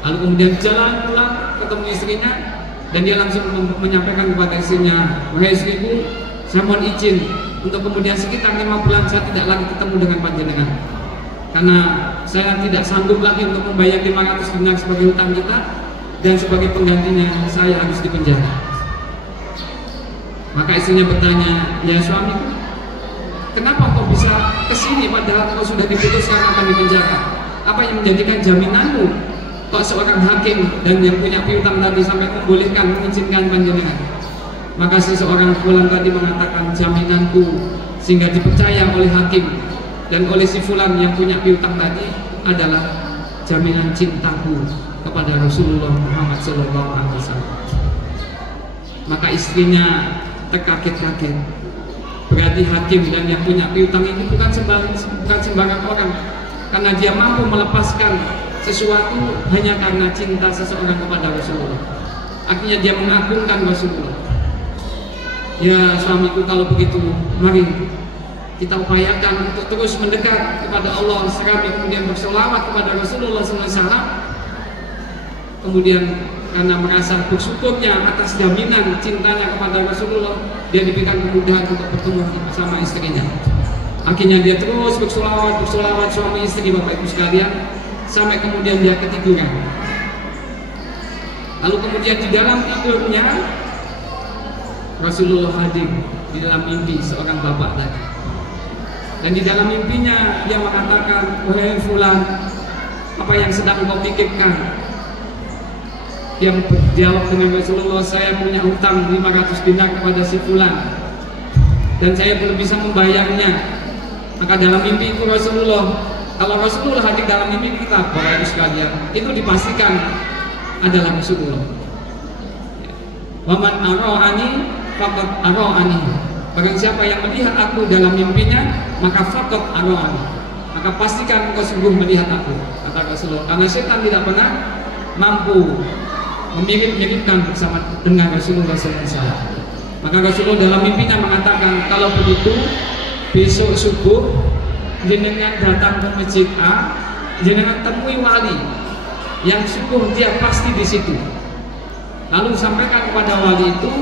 Lalu kemudian jalan pulang ketemu istrinya dan dia langsung menyampaikan kepada istrinya, wahai istriku, saya mohon izin untuk kemudian sekitar 5 bulan saya tidak lagi ketemu dengan panjenengan, karena saya tidak sanggup lagi untuk membayar 500 dinar sebagai hutang kita, dan sebagai penggantinya saya harus dipenjara. Maka istrinya bertanya, ya suamiku, kenapa kau bisa kesini padahal kau sudah diputuskan akan dipenjara? Apa yang menjadikan jaminanmu kok seorang hakim dan yang punya piutang tadi sampai membolehkan mengizinkan panjenengan? Maka seseorang fulan tadi mengatakan, jaminanku sehingga dipercaya oleh hakim dan oleh si fulan yang punya piutang tadi adalah jaminan cintaku kepada Rasulullah Muhammad SAW. Maka istrinya terkaget-kaget. Berarti hakim dan yang punya piutang ini bukan sembarang orang, karena dia mampu melepaskan sesuatu hanya karena cinta seseorang kepada Rasulullah. Akhirnya dia mengagungkan Rasulullah. Ya suamiku, kalau begitu mari kita upayakan untuk terus mendekat kepada Allah, sekali kemudian bersolawat kepada Rasulullah SAW. Kemudian karena merasa bersyukurnya atas jaminan cintanya kepada Rasulullah, dia diberikan kemudahan untuk bertemu bersama istrinya. Akhirnya dia terus bersolawat suami istri, Bapak Ibu sekalian, sampai kemudian dia ketiduran. Lalu kemudian di dalam tidurnya Rasulullah hadir di dalam mimpi seorang bapak tadi. Dan di dalam mimpinya dia mengatakan, wahai fulan, apa yang sedang kau pikirkan? Dia berdialog dengan Rasulullah, saya punya hutang 500 dinar kepada si fulan dan saya belum bisa membayarnya. Maka dalam mimpi itu Rasulullah, kalau Rasulullah hadir dalam mimpi kita, Bapak Ibu sekalian, itu dipastikan adalah Rasulullah. Waman ara'ani faqad ara'ani. Barang siapa yang melihat aku dalam mimpinya, maka faqad ara'ani, maka pastikan engkau sungguh melihat aku, kata Rasulullah. Karena setan tidak pernah mampu memirip-miripkan bersama dengan Rasulullah SAW. Maka Rasulullah dalam mimpinya mengatakan, kalau begitu besok subuh jenengan datang ke masjid A, jenengan temui wali yang sungguh dia pasti di situ. Lalu sampaikan kepada wali itu,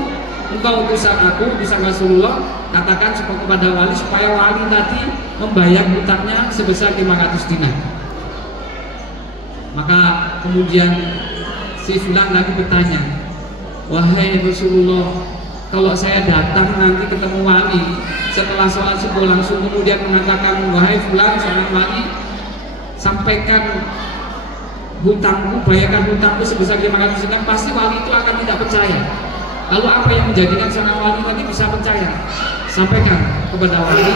engkau utusan aku, utusan Rasulullah, katakan kepada wali supaya wali tadi membayar hutangnya sebesar 500 dinar. Maka kemudian si fulan lagi bertanya, wahai Rasulullah, kalau saya datang nanti ketemu wali setelah sholat subuh langsung kemudian mengatakan, wahai fulan seorang wali, sampaikan hutangku, bayarkan hutangku sebesar 500 dinar, pasti wali itu akan tidak percaya. Lalu apa yang menjadikan seorang wali tadi bisa percaya? Sampaikan kepada wali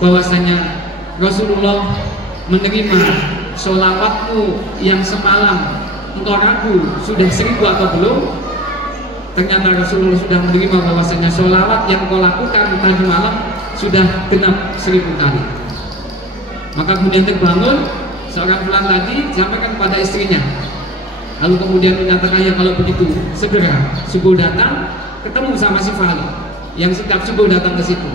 bahwasanya Rasulullah menerima sholawatmu yang semalam engkau ragu sudah 1000 atau belum. Ternyata Rasulullah sudah menerima bahwasanya sholawat yang kau lakukan tadi malam sudah genap 1000 kali. Maka kemudian terbangun seorang fulan tadi, sampaikan kepada istrinya. Lalu kemudian menyatakan, ya kalau begitu segera subuh datang ketemu sama si wali yang setiap subuh datang ke situ.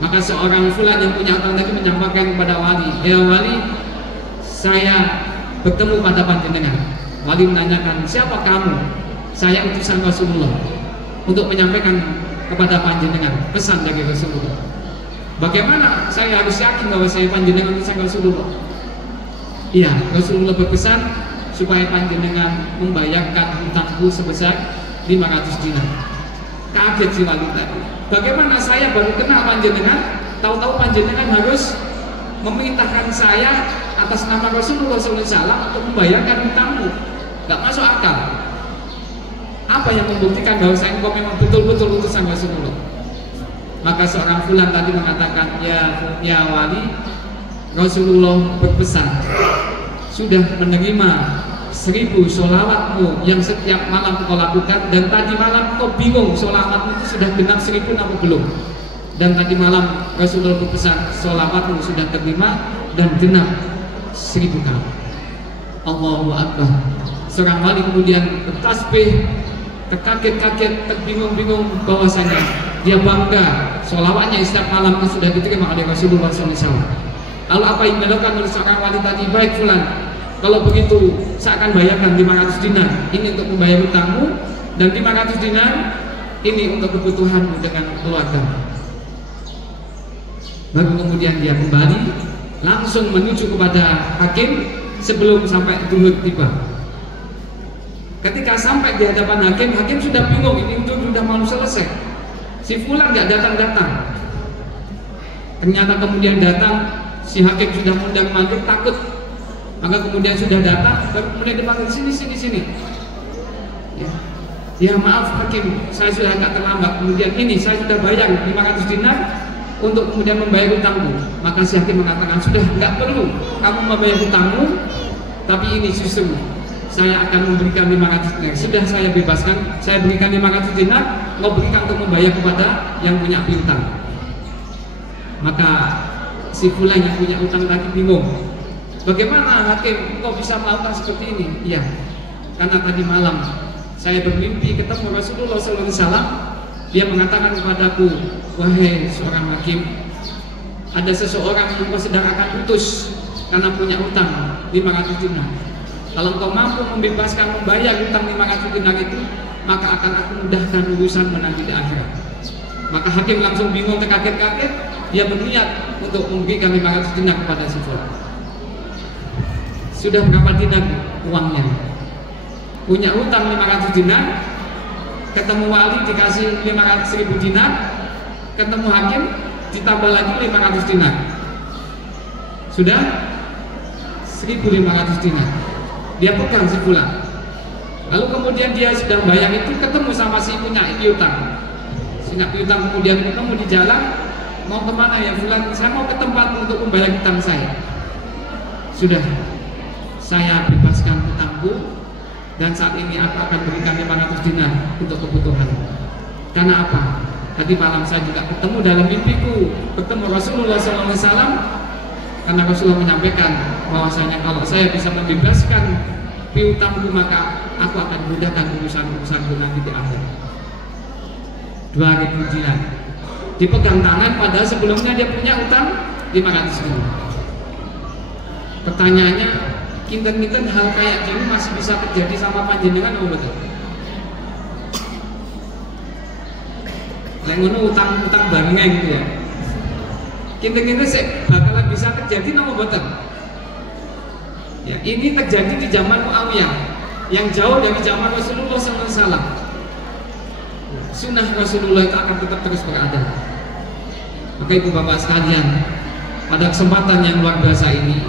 Maka seorang fulan yang punya hutang tadi menyampaikan kepada wali, ya wali, saya bertemu pada panjenengan. Wali menanyakan, siapa kamu? Saya utusan Rasulullah untuk menyampaikan kepada panjenengan pesan dari Rasulullah. Bagaimana saya harus yakin bahwa saya panjenengan utusan Rasulullah? Iya, Rasulullah berpesan supaya panjenengan membayarkan hutangku sebesar 500 dinar. Kaget si wali tadi. Bagaimana saya baru kenal panjenengan, tahu-tahu panjenengan harus memerintahkan saya atas nama Rasulullah SAW untuk membayarkan hutangmu? Gak masuk akal. Apa yang membuktikan bahwa saya engkau memang betul-betul utusan Rasulullah? Maka seorang fulan tadi mengatakan, ya wali, Rasulullah berpesan sudah menerima 1000 sholawatmu yang setiap malam kau lakukan, dan tadi malam kau bingung sholawatmu itu sudah genap 1000 atau belum. Dan tadi malam Rasulullah berpesan sholawatmu sudah terima, dan genap 1000 kali. Allahu Akbar. Seorang wali kemudian bertasbih, terkaget-kaget, terbingung-bingung bahwasanya dia bangga sholawatnya setiap malam sudah diterima oleh Rasulullah SAW. Lalu apa yang dilakukan oleh seorang wali tadi? Baik fulan, kalau begitu saya akan bayarkan 500 dinar ini untuk membayar hutangmu, dan 500 dinar ini untuk kebutuhanmu dengan keluarga. Baru kemudian dia kembali langsung menuju kepada hakim sebelum sampai zuhur tiba. Ketika sampai di hadapan hakim, hakim sudah bingung, ini itu sudah mau selesai. Si fulan nggak datang-datang. Ternyata kemudian datang, si hakim sudah mundang-mandir takut. Maka kemudian sudah datang, baru kemudian dipanggil sini. Ya maaf hakim, saya sudah agak terlambat. Kemudian ini saya sudah bayar 500 dinar untuk kemudian membayar hutangmu. Maka si hakim mengatakan, sudah nggak perlu kamu membayar hutangmu, tapi ini justru saya akan memberikan 500 dinar. Sudah saya bebaskan, saya berikan 500 dinar, kau berikan untuk membayar kepada yang punya piutang. Maka si fulan yang punya utang tadi bingung, bagaimana hakim kau bisa melakukan seperti ini? Iya, karena tadi malam saya bermimpi ketemu Rasulullah SAW. Dia mengatakan kepadaku, wahai seorang hakim, ada seseorang yang kau sedang akan putus karena punya utang 500 dinar. Kalau engkau mampu membebaskan membayar hutang 500 dinar itu, maka akan aku mudahkan urusan menanti di akhirat. Maka hakim langsung bingung, terkaget-kaget. Dia berniat untuk memberikan 500 dinar kepada si fulan. Sudah berapa dinar uangnya? Punya hutang 500 dinar, ketemu wali dikasih 500.000 dinar, ketemu hakim ditambah lagi 500 dinar. Sudah 1.500 dinar. Dia pegang si fulan. Lalu kemudian dia sudah bayar itu, ketemu sama si punya piutang. Si piutang kemudian ketemu di jalan, mau kemana ya fulan? Saya mau ke tempat untuk membayar hutang saya. Sudah, saya bebaskan hutangku, dan saat ini aku akan berikan 500 dinar untuk kebutuhan. Karena apa? Tadi malam saya juga ketemu dalam mimpiku, ketemu Rasulullah SAW. Karena Rasulullah menyampaikan bahwasanya kalau saya bisa membebaskan piutangku, maka aku akan mudahkan urusan-urusanku nanti di akhir. 2.000 dinar dipegang tangan, padahal sebelumnya dia punya utang 500 dinar. Pertanyaannya, kinten-kinten hal kayak gini masih bisa terjadi sama panjenengan, oh betul? Yang ngono utang-utang barengan gitu ya. Kinten-kinten bakalan bisa terjadi nama betul. Ya, ini terjadi di zaman Muawiyah yang jauh dari zaman Rasulullah SAW. Sunnah Rasulullah itu akan tetap terus berada. Maka ibu bapak sekalian, pada kesempatan yang luar biasa ini,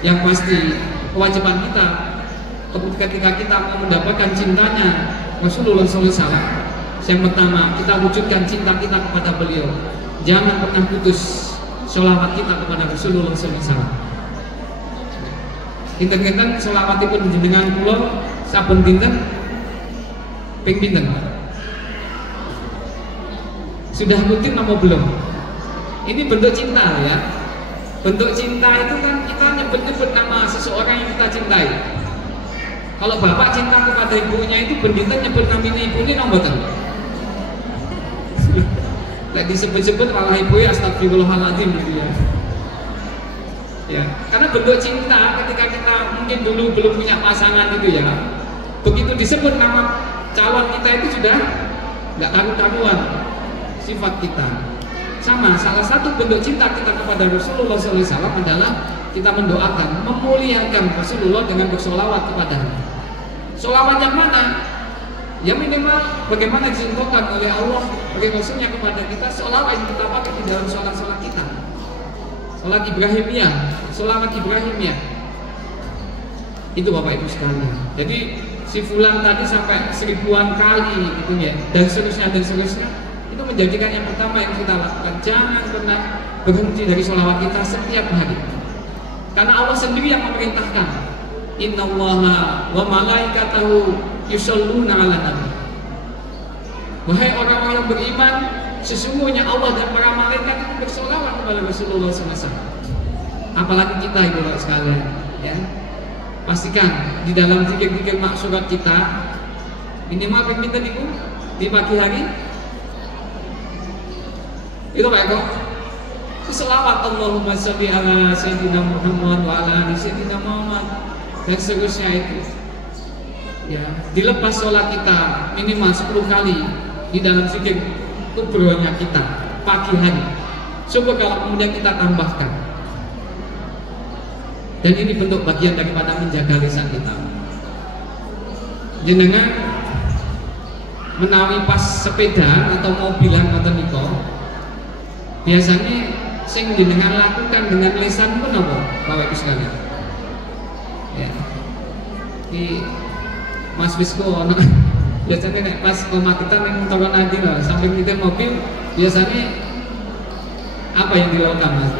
yang pasti kewajiban kita ketika kita mau mendapatkan cintanya Rasulullah SAW, yang pertama kita wujudkan cinta kita kepada beliau. Jangan pernah putus sholawat kita kepada Rasulullah SAW. Kinten-kinten sholawatipun jenengan kula saben dinten ping pinten? Sudah rutin apa belum? Ini bentuk cinta ya. Bentuk cinta itu kan kita nyebut-nyebut nama seseorang yang kita cintai. Kalau bapak cinta kepada ibunya itu bendita nyebut namanya ibunya nomor betul. Tidak disebut-sebut malah ibu ya, astagfirullahaladzim gitu ya. Ya, karena bentuk cinta ketika kita mungkin dulu belum punya pasangan gitu ya, begitu disebut nama calon kita itu sudah nggak karu-karuan sifat kita. Sama, salah satu bentuk cinta kita kepada Rasulullah SAW adalah kita mendoakan, memuliakan Rasulullah dengan bersolawat kepadanya. Solawat yang mana? Ya minimal bagaimana dicontohkan oleh Allah, oleh Rasulnya kepada kita, solawat yang kita pakai di dalam sholat-sholat kita. Sholat Ibrahimiyah, sholawat Ibrahimiyah. Itu Bapak Ibu sekalian. Jadi si fulan tadi sampai 1000-an kali gitu ya, dan seterusnya. Itu menjadikan yang pertama yang kita lakukan. Jangan pernah berhenti dari sholawat kita setiap hari. Karena Allah sendiri yang memerintahkan. Innallaha wa malaikatahu yusholluna 'alan nabi. Wahai orang-orang yang beriman, sesungguhnya Allah dan para malaikat itu bersolawat kepada Rasulullah SAW. apalagi kita ibu bapak sekalian, ya. Pastikan di dalam zikir-zikir maksurat kita minimal pinten ibu di pagi hari itu Pak Eko selawat Allahumma sholli ala sayyidina Muhammad wa ala ali sayyidina Muhammad dan seterusnya itu, ya. Dilepas sholat kita minimal 10 kali di dalam zikir kubronya kita pagi hari. Coba kalau kemudian kita tambahkan, dan ini bentuk bagian daripada menjaga lisan kita. Jenengan menawi pas sepeda atau mobilan atau niko, biasanya sing jenengan lakukan dengan lisan pun apa Bapak Ibu sekalian, ya. Di Mas Wisku ono biasanya nek pas omah kita ning toko nanti lah sambil nyetir mobil biasanya apa yang dilakukan Mas?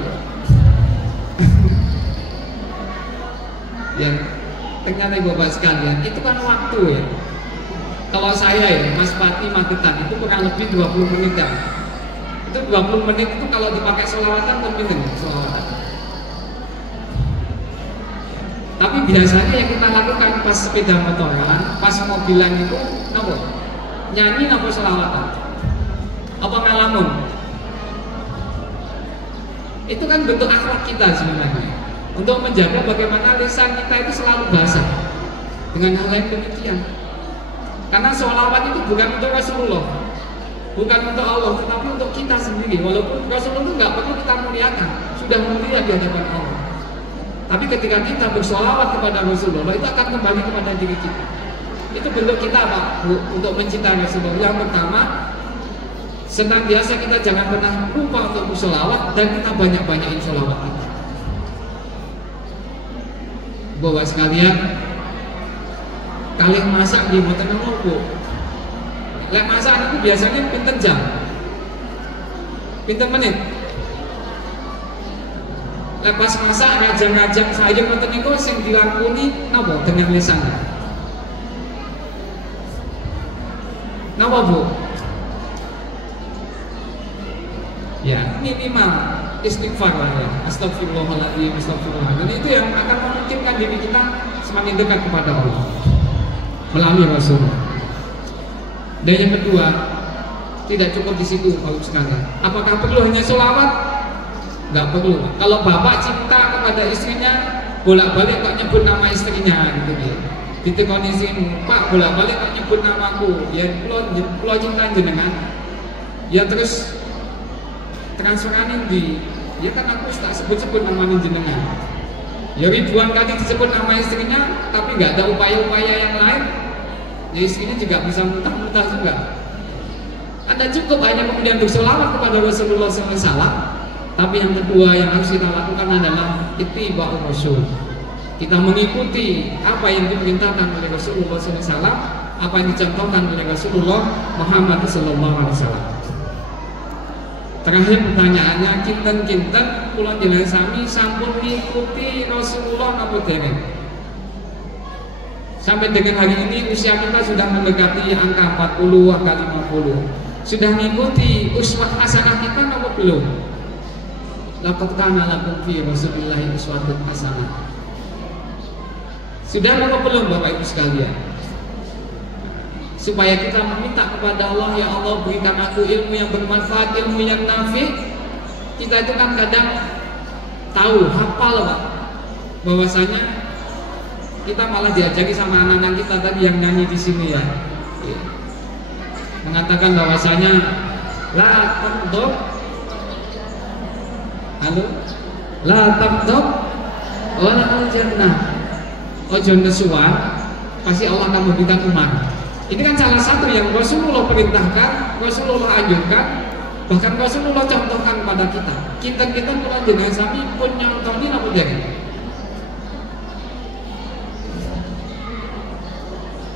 Ya, ternyata Bapak sekalian itu kan waktu, ya. Kalau saya ya Mas Pati Magetan itu kurang lebih 20 menit ya. Itu 20 menit itu kalau dipakai sholawatan penting sholawatan. Tapi biasanya yang kita lakukan pas sepeda motoran, pas mobilan itu apa? Nyanyi apa sholawatan? Apa ngalamun? Itu kan bentuk akhlak kita sebenarnya. Untuk menjaga bagaimana lisan kita itu selalu basah dengan hal yang demikian. Karena sholawat itu bukan untuk Rasulullah, bukan untuk Allah, tetapi untuk kita sendiri. Walaupun Rasulullah itu nggak perlu kita muliakan, sudah mulia di hadapan Allah. Tapi ketika kita bersholawat kepada Rasulullah, itu akan kembali kepada diri kita. Itu bentuk kita apa? Untuk mencintai Rasulullah. Yang pertama, senantiasa kita jangan pernah lupa untuk bersholawat dan kita banyak-banyakin sholawat kita. Bapak sekalian, kalian masak di mboten nopo. Lek masak itu biasanya pinten jam? Pinten menit? Lepas masak ngajak-ngajak sayur ngoten niku sing dilakoni napa dengan lisan? Napa Bu? Ya, minimal istighfar lah ya. Astagfirullahaladzim, astagfirullahaladzim. Dan itu yang akan memungkinkan diri kita semakin dekat kepada Allah melalui Rasulullah. Dan yang kedua, tidak cukup di situ Bapak sekalian. Apakah perlu hanya sholawat? Nggak perlu. Kalau bapak cinta kepada istrinya, bolak-balik kok nyebut nama istrinya gitu ya. Di kondisi Pak bolak-balik kok nyebut namaku, ya kalau cinta jenengan, ya terus transferan di, ya kan aku tak sebut-sebut nama jenengan. Ya ribuan kali disebut nama istrinya, tapi nggak ada upaya-upaya yang lain. Ya istrinya juga bisa muntah-muntah juga. Anda cukup hanya kemudian bersolawat kepada Rasulullah SAW. Tapi yang kedua yang harus kita lakukan adalah ittiba'ur Rasul. Kita mengikuti apa yang diperintahkan oleh Rasulullah SAW, apa yang dicontohkan oleh Rasulullah Muhammad SAW. Terakhir pertanyaannya, kinten-kinten kula jenengan sami sampun mengikuti Rasulullah napa dereng? Sampai dengan hari ini usia kita sudah mendekati angka 40, angka 50. Sudah mengikuti uswah hasanah kita napa belum? Laqad kana lakum fi Rasulillahi uswatun hasanah. Sudah napa belum Bapak Ibu sekalian? Supaya kita meminta kepada Allah, ya Allah berikan aku ilmu yang bermanfaat, ilmu yang nafi. Kita itu kan kadang tahu, hafal Pak, bahwasanya kita malah diajari sama anak-anak kita tadi yang nyanyi di sini ya, mengatakan bahwasanya la tamdok, halo, la tamdok, wala al jannah, ojo nesuan, pasti Allah akan memberikan umat. Ini kan salah satu yang Rasulullah perintahkan, Rasulullah anjurkan, bahkan Rasulullah contohkan kepada kita. Kita mulai dengan sami pun nyontohin apa jadi?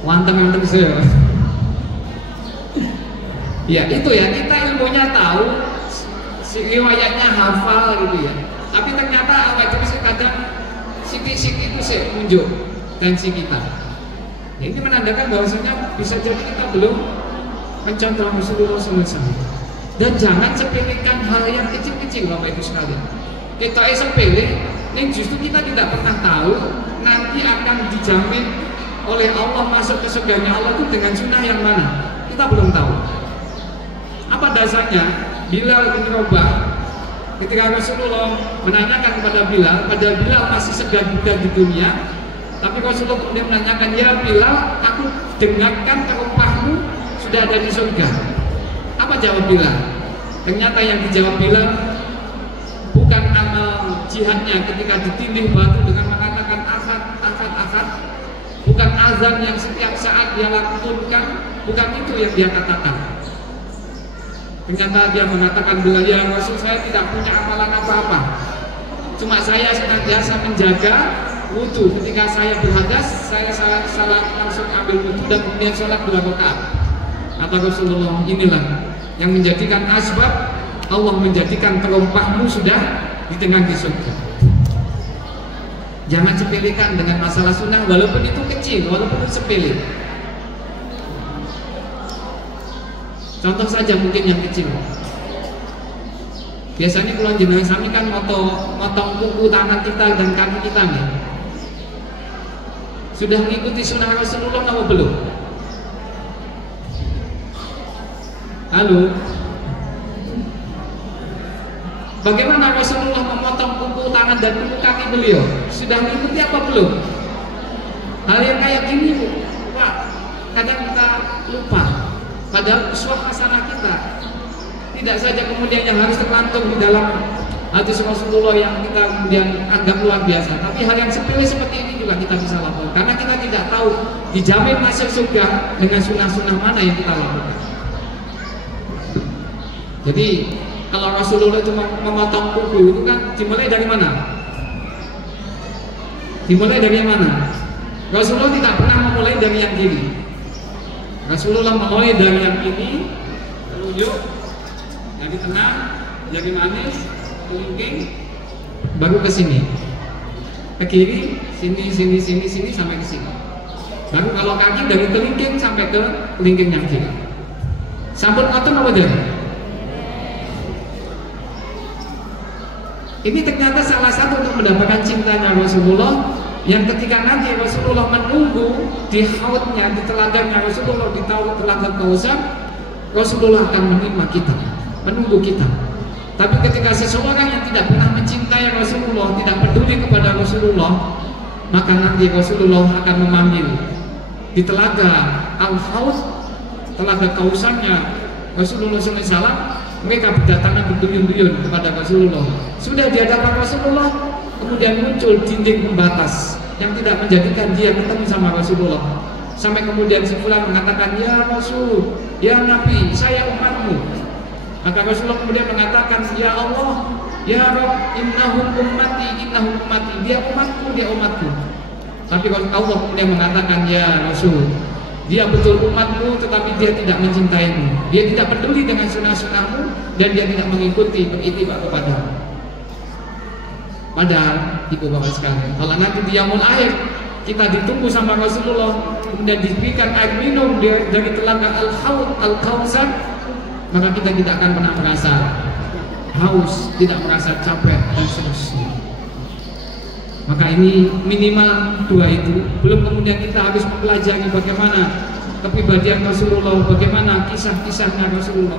Wanteng-wanteng saya. Ya itu ya, kita ilmunya tahu, riwayatnya hafal gitu ya. Tapi ternyata awal itu kadang siti-siti itu sih unjuk tensi kita. Ya, ini menandakan bahwasanya bisa jadi kita belum mencontoh Rasulullah SAW. Dan jangan sepelekan hal yang kecil-kecil Bapak Ibu sekalian. Kita sepele, Ini justru kita tidak pernah tahu nanti akan dijamin oleh Allah masuk ke surganya Allah itu dengan sunnah yang mana. Kita belum tahu. Apa dasarnya? Bilal bin Rabah, ketika Rasulullah menanyakan kepada Bilal, pada Bilal masih segar budak di dunia, tapi Rasulullah kemudian menanyakan, ya Bilal, aku dengarkan terumpahmu sudah ada di surga. Apa jawab Bilal? Ternyata yang dijawab Bilal bukan amal jihadnya ketika ditindih batu dengan mengatakan akad, akad, akad, bukan azan yang setiap saat dia lakukan, bukan itu yang dia katakan. Ternyata dia mengatakan, Bilal, ya Rasul, saya tidak punya amalan apa-apa, cuma saya senantiasa menjaga wudhu. Ketika saya berhadas, saya salah langsung ambil wudhu dan kemudian sholat 2 rakaat. Kata Rasulullah, inilah yang menjadikan asbab Allah menjadikan terompahmu sudah di tengah di surga. Jangan sepelekan dengan masalah sunnah, walaupun itu kecil, walaupun itu sepele. Contoh saja mungkin yang kecil. Biasanya kalau jenengan sami kan motong kuku tangan kita dan kaki kita nih. Sudah mengikuti sunnah Rasulullah atau belum? Halo. Bagaimana Rasulullah memotong kuku tangan dan kuku kaki beliau? Sudah mengikuti apa belum? Hal yang kayak gini, Pak, kadang kita lupa. Padahal uswah hasanah kita. Tidak saja kemudian yang harus tercantum di dalam hadis Rasulullah yang kita kemudian anggap luar biasa, tapi hal yang sepele seperti ini juga kita bisa lakukan. Karena kita tidak tahu dijamin masuk surga dengan sunnah-sunnah mana yang kita lakukan. Jadi kalau Rasulullah itu memotong kuku itu kan dimulai dari mana? Dimulai dari mana? Rasulullah tidak pernah memulai dari yang kiri. Rasulullah memulai dari yang ini, telunjuk, dari tengah, jari manis, kelingking, baru ke sini, ke kiri, sini sampai ke sini. Baru kalau kaki dari kelingking sampai ke kelingking yang kiri. Sampun ngoten apa aja? Ini ternyata salah satu untuk mendapatkan cintanya Rasulullah, yang ketika nanti Rasulullah menunggu di hautnya, di telaganya Rasulullah, di telaga Kautsar, Rasulullah akan menerima kita, menunggu kita. Tapi ketika seseorang yang tidak pernah mencintai Rasulullah, tidak peduli kepada Rasulullah, maka nanti Rasulullah akan memanggil di telaga Al-Haud, telaga Kautsarnya Rasulullah SAW. Mereka berdatangan berduyun-duyun kepada Rasulullah. Sudah di hadapan Rasulullah, kemudian muncul dinding pembatas yang tidak menjadikan dia ketemu sama Rasulullah. Sampai kemudian sebulan mengatakan, ya Rasul, ya Nabi, saya umatmu. Maka Rasulullah kemudian mengatakan, ya Allah, ya Rabb, innahum ummati, dia umatku, dia umatku. Tapi Allah kemudian mengatakan, ya Rasul, dia betul umatmu, tetapi dia tidak mencintaimu. Dia tidak peduli dengan sunnah-sunnahmu, dan dia tidak mengikuti beritibar kepadamu. Padahal ibu bapak sekalian, kalau nanti di yaumul akhir kita ditunggu sama Rasulullah, kemudian diberikan air minum dari telaga Al-Haud, Al-Kautsar, maka kita tidak akan pernah merasa haus, tidak merasa capek, dan seterusnya. Maka ini minimal 2 itu. Belum kemudian kita harus mempelajari bagaimana kepribadian Rasulullah, bagaimana kisah-kisahnya Rasulullah.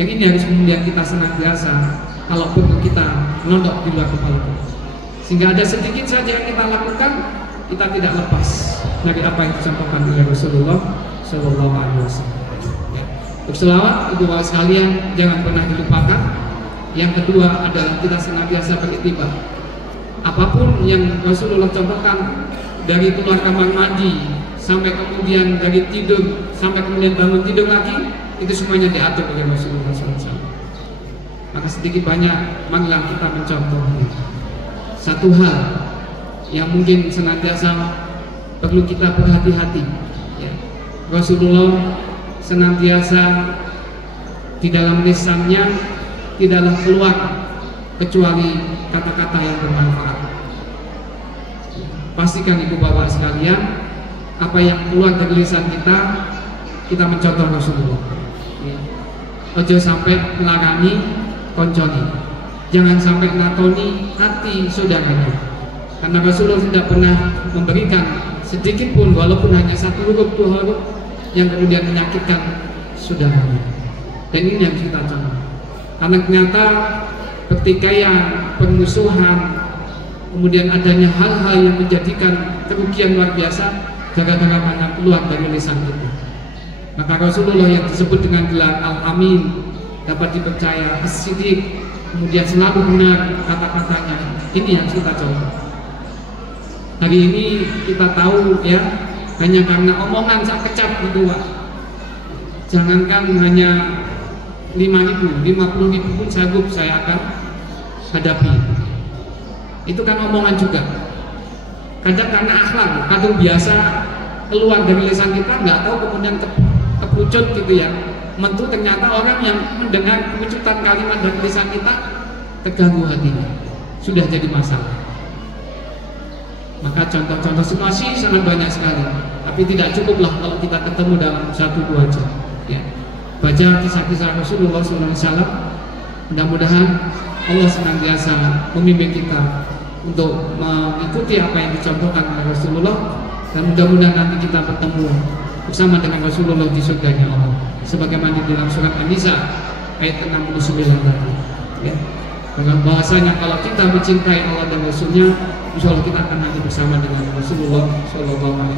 Yang ini harus kemudian kita senantiasa, kalau perlu kita nondok di luar kepala kita. Sehingga ada sedikit saja yang kita lakukan, kita tidak lepas dari apa yang disampaikan oleh Rasulullah Shallallahu Alaihi Wasallam. Untuk selawat, ibu bapak sekalian, jangan pernah dilupakan. Yang kedua adalah kita senantiasa beriktibar. Apapun yang Rasulullah contohkan, dari keluar kamar mandi sampai kemudian dari tidur sampai kemudian bangun tidur lagi, itu semuanya diatur oleh Rasulullah SAW. Maka sedikit banyak marilah kita mencontoh satu hal yang mungkin senantiasa perlu kita berhati-hati. Rasulullah senantiasa di dalam lisannya tidaklah keluar kecuali kata-kata yang bermanfaat. Pastikan ibu bapak sekalian, apa yang keluar dari lisan kita mencontoh Rasulullah. Ojo sampai melarani konconi. jangan sampai natoni hati saudaranya, karena Rasulullah tidak pernah memberikan sedikit pun walaupun hanya satu huruf, dua huruf yang kemudian menyakitkan saudaranya. Dan ini yang kita contoh, karena ternyata pertikaian, permusuhan, kemudian adanya hal-hal yang menjadikan kerugian luar biasa gara-gara banyak keluar dari lisan kita. Maka Rasulullah yang disebut dengan gelar Al-Amin, dapat dipercaya, As-Siddiq, kemudian selalu benar kata-katanya. Ini yang kita contoh. Hari ini kita tahu ya, hanya karena omongan sak kecap gitu Pak. Jangankan hanya 5.000, 50.000 pun sanggup saya akan hadapi. Itu kan omongan juga. Kadang karena akhlak, kadang biasa keluar dari lisan kita, nggak tahu kemudian kepucut gitu ya. Mentu ternyata orang yang mendengar kepucutan kalimat dari lisan kita terganggu hatinya, sudah jadi masalah. Maka contoh-contoh situasi sangat banyak sekali, tapi tidak cukuplah kalau kita ketemu dalam 1-2 jam. Ya. Baca kisah-kisah Rasulullah SAW. Mudah-mudahan Allah senantiasa memimpin kita untuk mengikuti apa yang dicontohkan oleh Rasulullah, dan mudah-mudahan nanti kita bertemu bersama dengan Rasulullah di surganya Allah, sebagaimana di dalam surat An-Nisa ayat 69 tadi. Ya. Dengan bahasanya kalau kita mencintai Allah dan Rasulnya, insya Allah kita akan nanti bersama dengan Rasulullah SAW.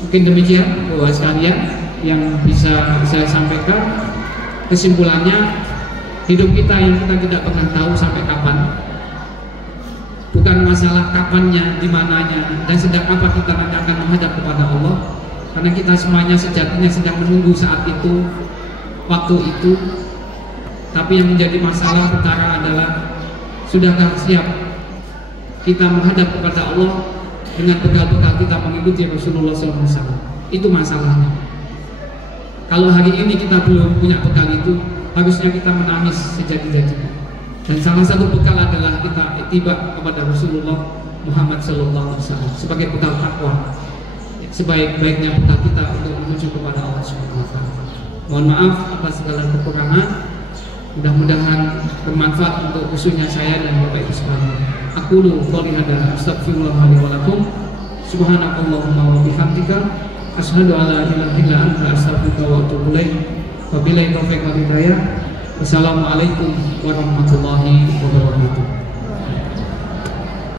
Mungkin demikian Bapak sekalian yang bisa saya sampaikan. Kesimpulannya, hidup kita yang kita tidak pernah tahu sampai kapan. Bukan masalah kapannya, di mananya, dan sedang apa kita nanti akan menghadap kepada Allah. Karena kita semuanya sejatinya sedang menunggu saat itu, waktu itu. Tapi yang menjadi masalah perkara adalah, sudahkah siap kita menghadap kepada Allah dengan bekal-bekal kita mengikuti Rasulullah SAW? Itu masalahnya. Kalau hari ini kita belum punya bekal itu, harusnya kita menangis sejati-jatinya. Dan salah satu bekal adalah kita ittiba kepada Rasulullah Muhammad SAW sebagai bekal takwa, sebaik-baiknya bekal kita untuk menuju kepada Allah SWT. Mohon maaf atas segala kekurangan. Mudah-mudahan bermanfaat untuk khususnya saya dan Bapak Ibu sekalian. Aqulu qouli hadza astaghfirullah li wa lakum. Subhanakallahumma wa bihamdika asyhadu an la ilaha illa anta astaghfiruka wa atubu ilaik. Wabillahi taufiq wal hidayah. Wassalamualaikum warahmatullahi wabarakatuh.